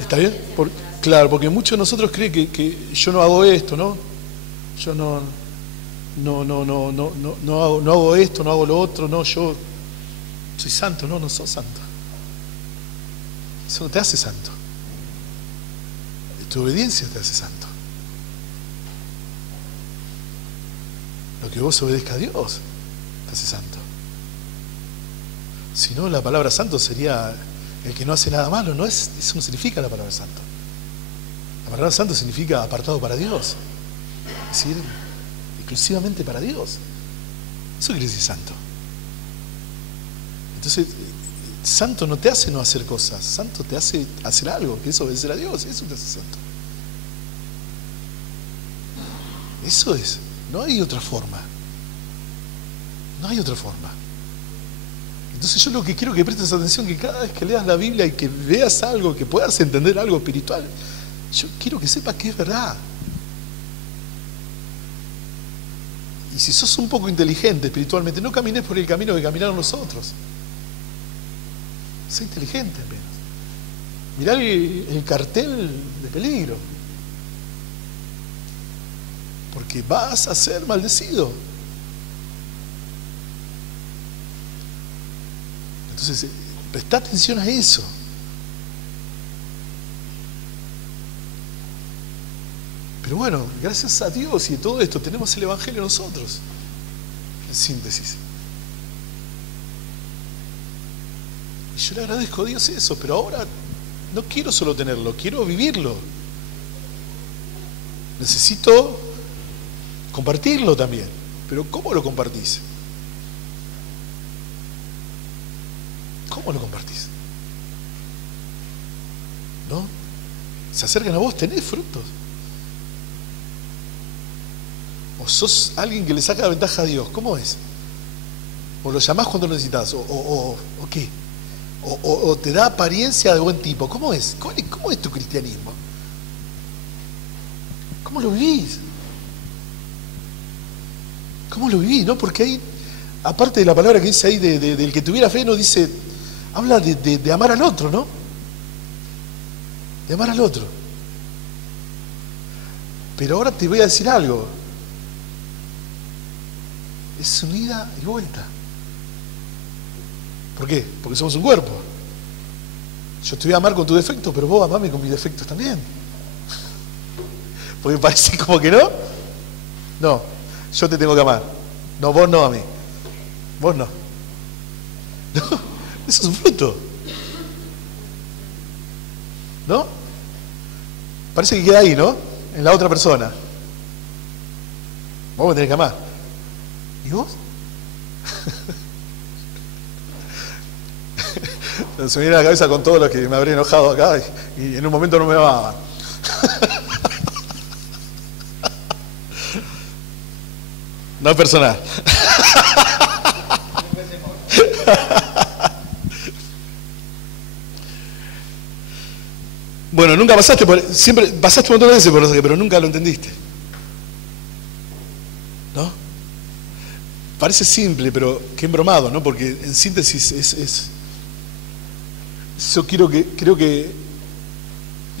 ¿Está bien? Claro, porque muchos de nosotros creen que yo no hago esto, ¿no? Yo no hago esto, no hago lo otro, no, yo soy santo. No sos santo. Eso no te hace santo. Tu obediencia te hace santo. Lo que vos obedezcas a Dios te hace santo. Si no, la palabra santo sería el que no hace nada malo. Eso no significa la palabra santo. La palabra santo significa apartado para Dios. Es decir, exclusivamente para Dios. Eso quiere decir santo. Entonces, santo no te hace no hacer cosas. Santo te hace hacer algo, que es obedecer a Dios. Eso te hace santo. Eso es. No hay otra forma. No hay otra forma. Entonces yo lo que quiero que prestes atención, que cada vez que leas la Biblia y que veas algo, que puedas entender algo espiritual, yo quiero que sepas que es verdad. Y si sos un poco inteligente espiritualmente, no camines por el camino que caminaron los otros. Sé inteligente al menos. Mirá el cartel de peligro. Porque vas a ser maldecido. Entonces, presta atención a eso. Pero bueno, gracias a Dios y de todo esto tenemos el Evangelio nosotros. En síntesis. Y yo le agradezco a Dios eso, pero ahora no quiero solo tenerlo, quiero vivirlo. Necesito compartirlo también. Pero ¿cómo lo compartís? ¿Cómo lo compartís? ¿No? Se acercan a vos, tenés frutos. O sos alguien que le saca la ventaja a Dios. ¿Cómo es? O lo llamás cuando lo necesitas. ¿O qué? O te da apariencia de buen tipo. ¿Cómo es? ¿Cómo es tu cristianismo? ¿Cómo lo vivís? ¿Cómo lo vivís? ¿No? Porque ahí, aparte de la palabra que dice ahí del que tuviera fe, no dice, habla de amar al otro, ¿no? De amar al otro. Pero ahora te voy a decir algo. Es una ida y vuelta. ¿Por qué? Porque somos un cuerpo. Yo te voy a amar con tu defecto, pero vos amame con mis defectos también. Porque parece como que no. No, yo te tengo que amar. No, vos no a mí. Vos no. No, eso es un fruto. ¿No? Parece que queda ahí, ¿no? En la otra persona. Vos me tenés que amar. ¿Y vos? Se me viene a la cabeza con todo lo que me habría enojado acá y en un momento no me amaban. No es personal. Bueno, nunca pasaste por... Siempre pasaste un montón de veces por eso, pero nunca lo entendiste. ¿No? Parece simple, pero qué embromado, ¿no? Porque en síntesis es... Yo creo que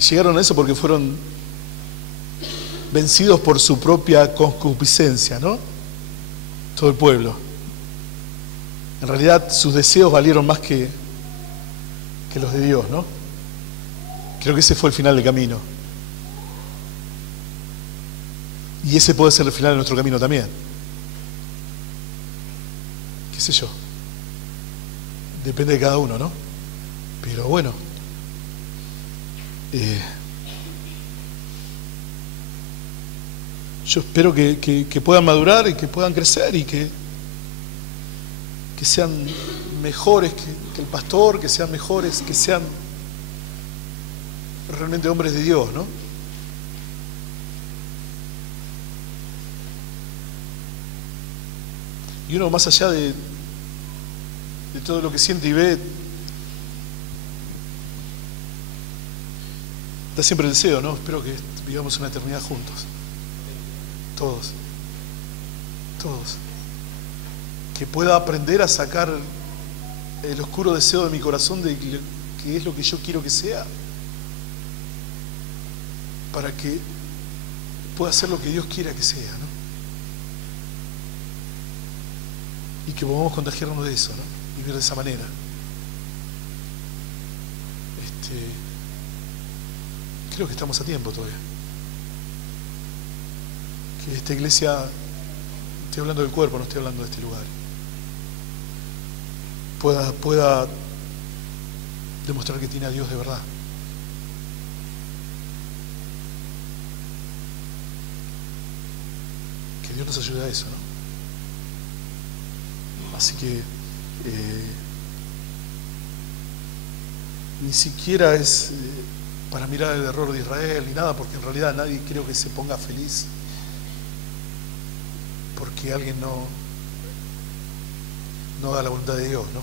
llegaron a eso porque fueron vencidos por su propia concupiscencia, ¿no? Todo el pueblo. En realidad sus deseos valieron más que los de Dios, ¿no? Creo que ese fue el final del camino. Y ese puede ser el final de nuestro camino también. ¿Qué sé yo? Depende de cada uno, ¿no? Pero bueno. Yo espero que puedan madurar y que puedan crecer y que sean mejores que el pastor, que sean mejores, que sean realmente hombres de Dios, ¿no? Y uno, más allá de todo lo que siente y ve, da siempre el deseo, ¿no? Espero que vivamos una eternidad juntos. Todos. Que pueda aprender a sacar el oscuro deseo de mi corazón de qué es lo que yo quiero que sea, para que pueda hacer lo que Dios quiera que sea, ¿no? Y que podamos contagiarnos de eso, ¿no? Vivir de esa manera. Creo que estamos a tiempo todavía. Que esta iglesia, estoy hablando del cuerpo, no estoy hablando de este lugar, pueda demostrar que tiene a Dios de verdad. Que Dios nos ayude a eso, ¿no? Así que ni siquiera es para mirar el error de Israel ni nada, porque en realidad nadie creo que se ponga feliz porque alguien no haga la voluntad de Dios, ¿no?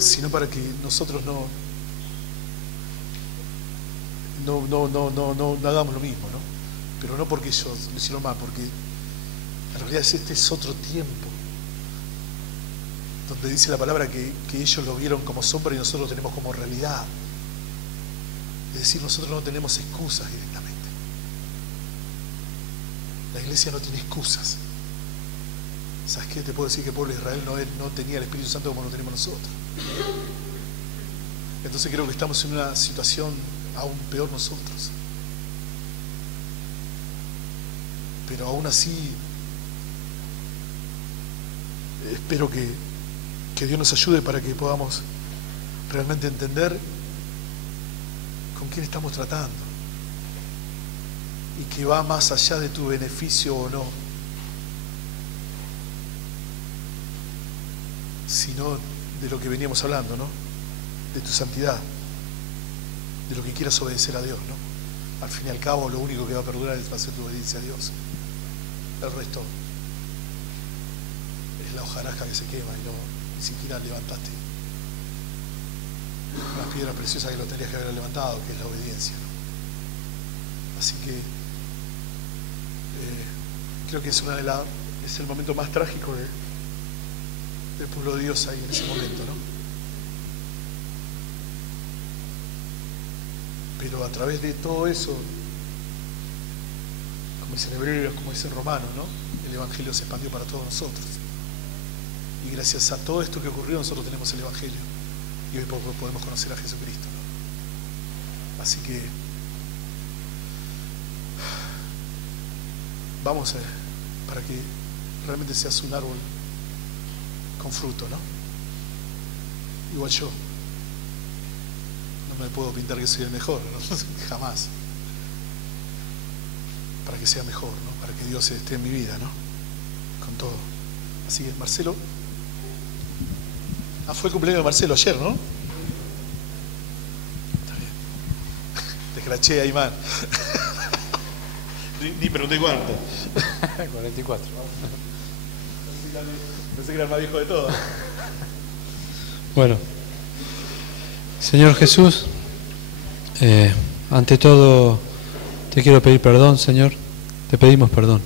Sino para que nosotros no hagamos lo mismo, ¿no? Pero no porque ellos lo hicieron mal, porque en realidad este es otro tiempo donde dice la palabra que ellos lo vieron como sombra y nosotros lo tenemos como realidad. Es decir, nosotros no tenemos excusas directamente. La iglesia no tiene excusas. ¿Sabes qué? Te puedo decir que el pueblo de Israel no tenía el Espíritu Santo como lo tenemos nosotros. Entonces creo que estamos en una situación aún peor nosotros. Pero aún así espero que Dios nos ayude para que podamos realmente entender con quién estamos tratando y que va más allá de tu beneficio o no, sino de lo que veníamos hablando, ¿no? De tu santidad, de lo que quieras obedecer a Dios, ¿no? Al fin y al cabo lo único que va a perdurar va a ser tu obediencia a Dios. El resto es la hojarasca que se quema y ni siquiera levantaste las piedras preciosas que lo tendrías que haber levantado, que es la obediencia, ¿no? Así que creo que es el momento más trágico del pueblo de Dios ahí en ese momento, ¿no? Pero a través de todo eso, como dicen Hebreos, como dicen Romanos, ¿no? El Evangelio se expandió para todos nosotros. Y gracias a todo esto que ocurrió, nosotros tenemos el Evangelio. Y hoy podemos conocer a Jesucristo, ¿no? Así que vamos para que realmente seas un árbol con fruto, ¿no? Igual yo no me puedo pintar que soy el mejor, ¿no? Jamás. Para que sea mejor, ¿no? Para que Dios esté en mi vida, ¿no? Con todo. Así que, Marcelo. Fue el cumpleaños de Marcelo ayer, ¿no? Está bien. Te escraché ahí mal. Ni pregunté cuánto. 44. Pensé que era el más viejo de todos. Bueno, Señor Jesús, ante todo te quiero pedir perdón, Señor. Te pedimos perdón.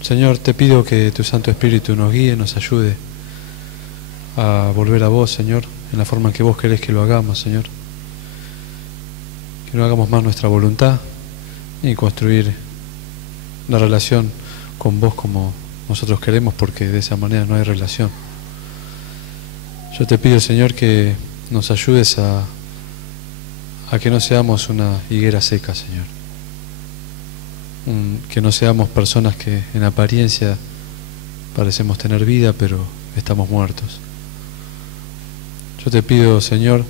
Señor, te pido que tu Santo Espíritu nos guíe, nos ayude a volver a vos, Señor, en la forma en que vos querés que lo hagamos, Señor. Que no hagamos más nuestra voluntad y construir la relación con vos como nosotros queremos, porque de esa manera no hay relación. Yo te pido, Señor, que nos ayudes a que no seamos una higuera seca, Señor. Que no seamos personas que en apariencia parecemos tener vida, pero estamos muertos. Yo te pido, Señor,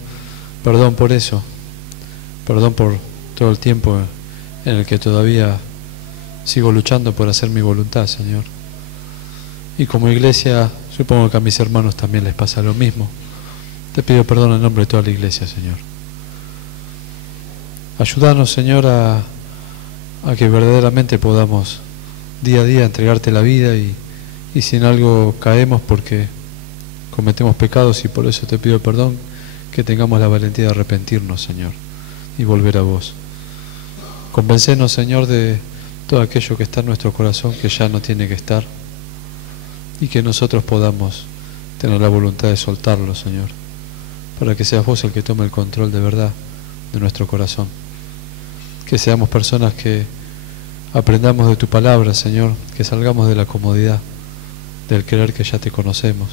perdón por eso. Perdón por todo el tiempo en el que todavía sigo luchando por hacer mi voluntad, Señor. Y como iglesia, supongo que a mis hermanos también les pasa lo mismo. Te pido perdón en nombre de toda la iglesia, Señor. Ayúdanos, Señor, a que verdaderamente podamos día a día entregarte la vida y si en algo caemos porque cometemos pecados y por eso te pido perdón, que tengamos la valentía de arrepentirnos, Señor, y volver a vos. Convencenos, Señor, de todo aquello que está en nuestro corazón que ya no tiene que estar y que nosotros podamos tener la voluntad de soltarlo, Señor, para que seas vos el que tome el control de verdad de nuestro corazón. Que seamos personas que aprendamos de tu palabra, Señor, que salgamos de la comodidad del creer que ya te conocemos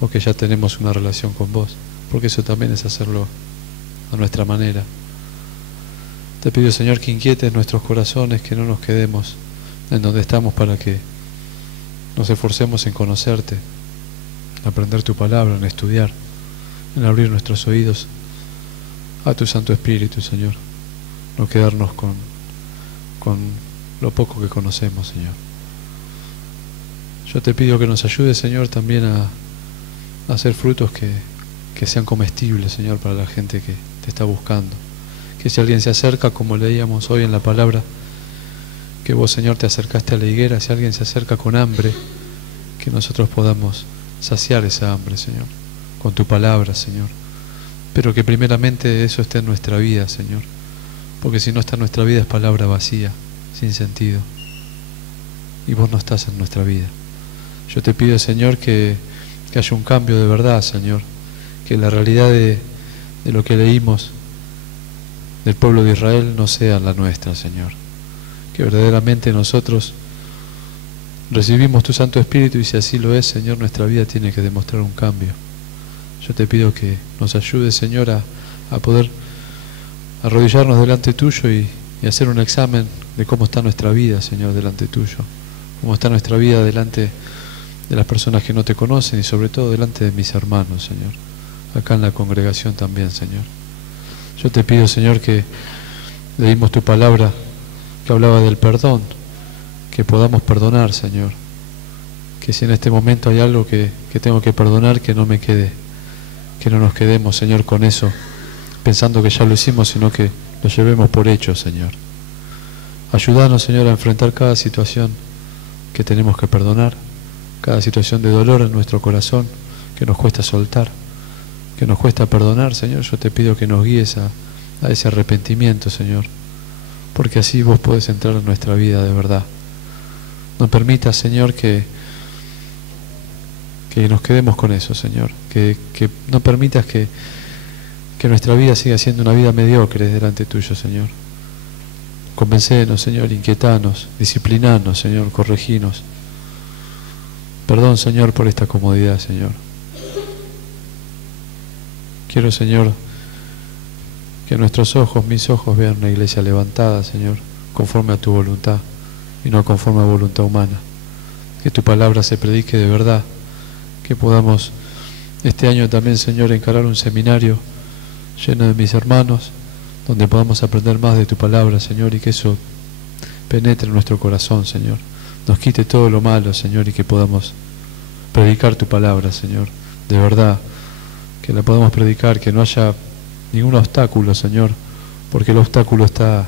o que ya tenemos una relación con vos, porque eso también es hacerlo a nuestra manera. Te pido, Señor, que inquietes nuestros corazones, que no nos quedemos en donde estamos, para que nos esforcemos en conocerte, en aprender tu palabra, en estudiar, en abrir nuestros oídos a tu Santo Espíritu, Señor. No quedarnos con lo poco que conocemos, Señor. Yo te pido que nos ayudes, Señor, también a hacer frutos que sean comestibles, Señor, para la gente que te está buscando. Que si alguien se acerca, como leíamos hoy en la palabra, que vos, Señor, te acercaste a la higuera, si alguien se acerca con hambre, que nosotros podamos saciar esa hambre, Señor, con tu palabra, Señor. Pero que primeramente eso esté en nuestra vida, Señor, porque si no está en nuestra vida es palabra vacía, sin sentido, y vos no estás en nuestra vida. Yo te pido, Señor, que haya un cambio de verdad, Señor, que la realidad de lo que leímos del pueblo de Israel no sea la nuestra, Señor. Que verdaderamente nosotros recibimos tu Santo Espíritu y si así lo es, Señor, nuestra vida tiene que demostrar un cambio. Yo te pido que nos ayudes, Señor, a poder arrodillarnos delante tuyo y hacer un examen de cómo está nuestra vida, Señor, delante tuyo. Cómo está nuestra vida delante de las personas que no te conocen y sobre todo delante de mis hermanos, Señor. Acá en la congregación también, Señor. Yo te pido, Señor, que leímos tu palabra que hablaba del perdón, que podamos perdonar, Señor. Que si en este momento hay algo que tengo que perdonar, que no me quede, que no nos quedemos, Señor, con eso, pensando que ya lo hicimos, sino que lo llevemos por hecho, Señor. Ayúdanos, Señor, a enfrentar cada situación que tenemos que perdonar, cada situación de dolor en nuestro corazón que nos cuesta soltar, que nos cuesta perdonar, Señor. Yo te pido que nos guíes a ese arrepentimiento, Señor, porque así vos podés entrar en nuestra vida de verdad. No permitas, Señor, que nos quedemos con eso, Señor, que no permitas que nuestra vida siga siendo una vida mediocre delante tuyo, Señor. Convencenos, Señor, inquietanos, disciplinanos, Señor, correginos. Perdón, Señor, por esta comodidad, Señor. Quiero, Señor, que nuestros ojos, mis ojos, vean una iglesia levantada, Señor, conforme a tu voluntad y no conforme a voluntad humana. Que tu palabra se predique de verdad, que podamos este año también, Señor, encarar un seminario lleno de mis hermanos, donde podamos aprender más de tu palabra, Señor, y que eso penetre en nuestro corazón, Señor. Nos quite todo lo malo, Señor, y que podamos predicar tu palabra, Señor, de verdad, que la podamos predicar, que no haya ningún obstáculo, Señor, porque el obstáculo está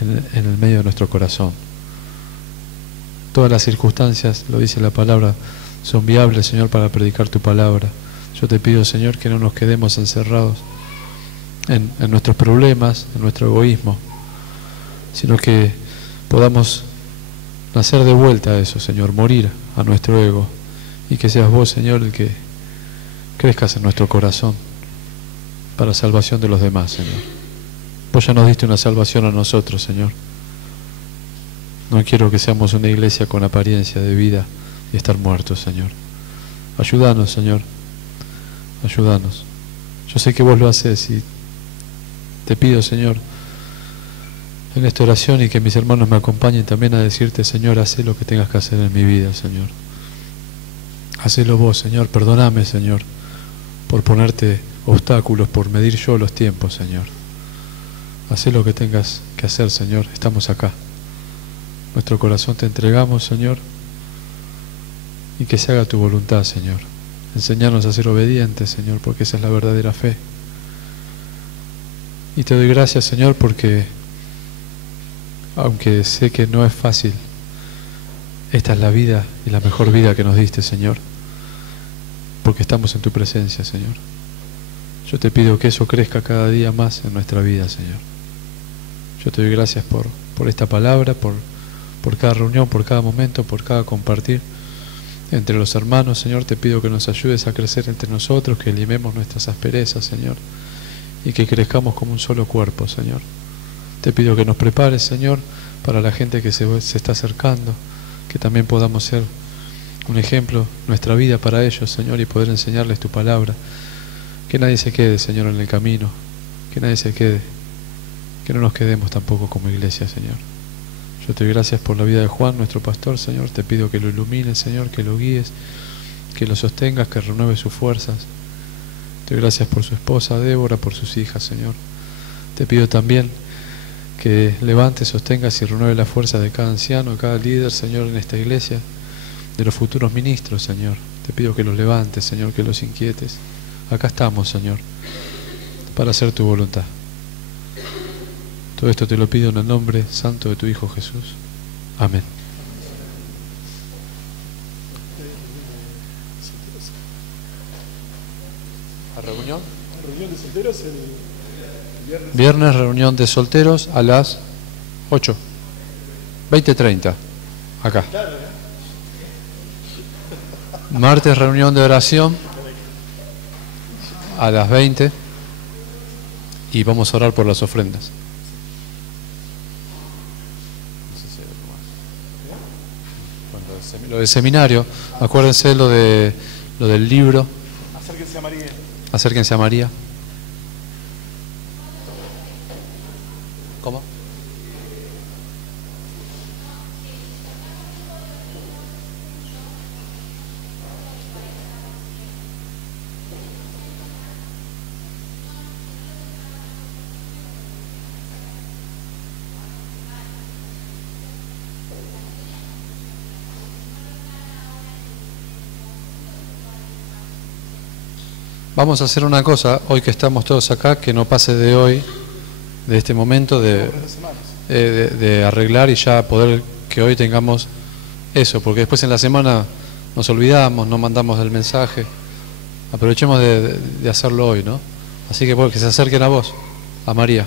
en el medio de nuestro corazón. Todas las circunstancias, lo dice la palabra, son viables, Señor, para predicar tu palabra. Yo te pido, Señor, que no nos quedemos encerrados en nuestros problemas, en nuestro egoísmo, sino que podamos nacer de vuelta a eso, Señor, morir a nuestro ego, y que seas vos, Señor, el que crezcas en nuestro corazón para salvación de los demás, Señor. Vos ya nos diste una salvación a nosotros, Señor. No quiero que seamos una iglesia con apariencia de vida y estar muertos, Señor. Ayúdanos, Señor. Ayúdanos. Yo sé que vos lo haces y te pido, Señor, en esta oración, y que mis hermanos me acompañen también a decirte, Señor, haz lo que tengas que hacer en mi vida, Señor. Hacelo vos, Señor. Perdóname, Señor, por ponerte obstáculos, por medir yo los tiempos, Señor. Haz lo que tengas que hacer, Señor. Estamos acá. Nuestro corazón te entregamos, Señor, y que se haga tu voluntad, Señor. Enseñanos a ser obedientes, Señor, porque esa es la verdadera fe. Y te doy gracias, Señor, porque aunque sé que no es fácil, esta es la vida y la mejor vida que nos diste, Señor, porque estamos en tu presencia, Señor. Yo te pido que eso crezca cada día más en nuestra vida, Señor. Yo te doy gracias por esta palabra, por cada reunión, por cada momento, por cada compartir entre los hermanos, Señor. Te pido que nos ayudes a crecer entre nosotros, que limemos nuestras asperezas, Señor, y que crezcamos como un solo cuerpo, Señor. Te pido que nos prepares, Señor, para la gente que se está acercando, que también podamos ser un ejemplo, nuestra vida para ellos, Señor, y poder enseñarles tu palabra. Que nadie se quede, Señor, en el camino, que nadie se quede, que no nos quedemos tampoco como iglesia, Señor. Yo te doy gracias por la vida de Juan, nuestro pastor, Señor. Te pido que lo ilumines, Señor, que lo guíes, que lo sostengas, que renueves sus fuerzas. Te doy gracias por su esposa, Débora, por sus hijas, Señor. Te pido también que levantes, sostengas y renueve la fuerza de cada anciano, de cada líder, Señor, en esta iglesia, de los futuros ministros, Señor. Te pido que los levantes, Señor, que los inquietes. Acá estamos, Señor, para hacer tu voluntad. Todo esto te lo pido en el nombre santo de tu Hijo Jesús. Amén. ¿La reunión? La reunión de solteros el viernes, reunión de solteros a las 8. 20:30. Acá. Martes, reunión de oración a las 20. Y vamos a orar por las ofrendas. Lo del seminario, acuérdense lo del libro. Acérquense a María. Acérquense a María. ¿Cómo? Vamos a hacer una cosa, hoy que estamos todos acá, que no pase de hoy, de este momento de arreglar y ya poder que hoy tengamos eso, porque después en la semana nos olvidamos, no mandamos el mensaje. Aprovechemos de hacerlo hoy, ¿no? Así que se acerquen a vos, a María.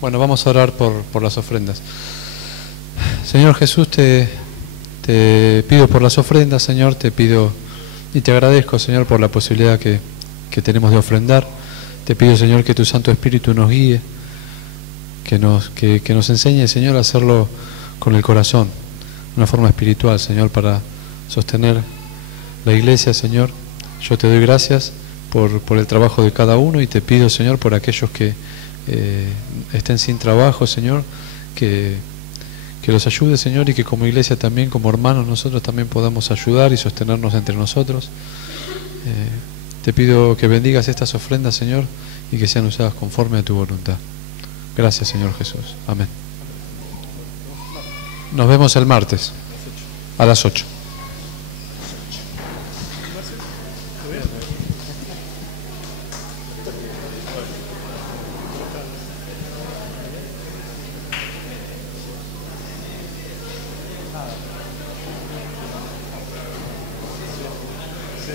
Bueno, vamos a orar por las ofrendas. Señor Jesús, te pido por las ofrendas, Señor, te pido y te agradezco, Señor, por la posibilidad que tenemos de ofrendar. Te pido, Señor, que tu Santo Espíritu nos guíe, que nos enseñe, Señor, a hacerlo con el corazón, de una forma espiritual, Señor, para sostener la iglesia, Señor. Yo te doy gracias por el trabajo de cada uno y te pido, Señor, por aquellos que estén sin trabajo, Señor, que los ayude, Señor, y que como iglesia también, como hermanos, nosotros también podamos ayudar y sostenernos entre nosotros. Te pido que bendigas estas ofrendas, Señor, y que sean usadas conforme a tu voluntad. Gracias, Señor Jesús. Amén. Nos vemos el martes a las 8. Sí.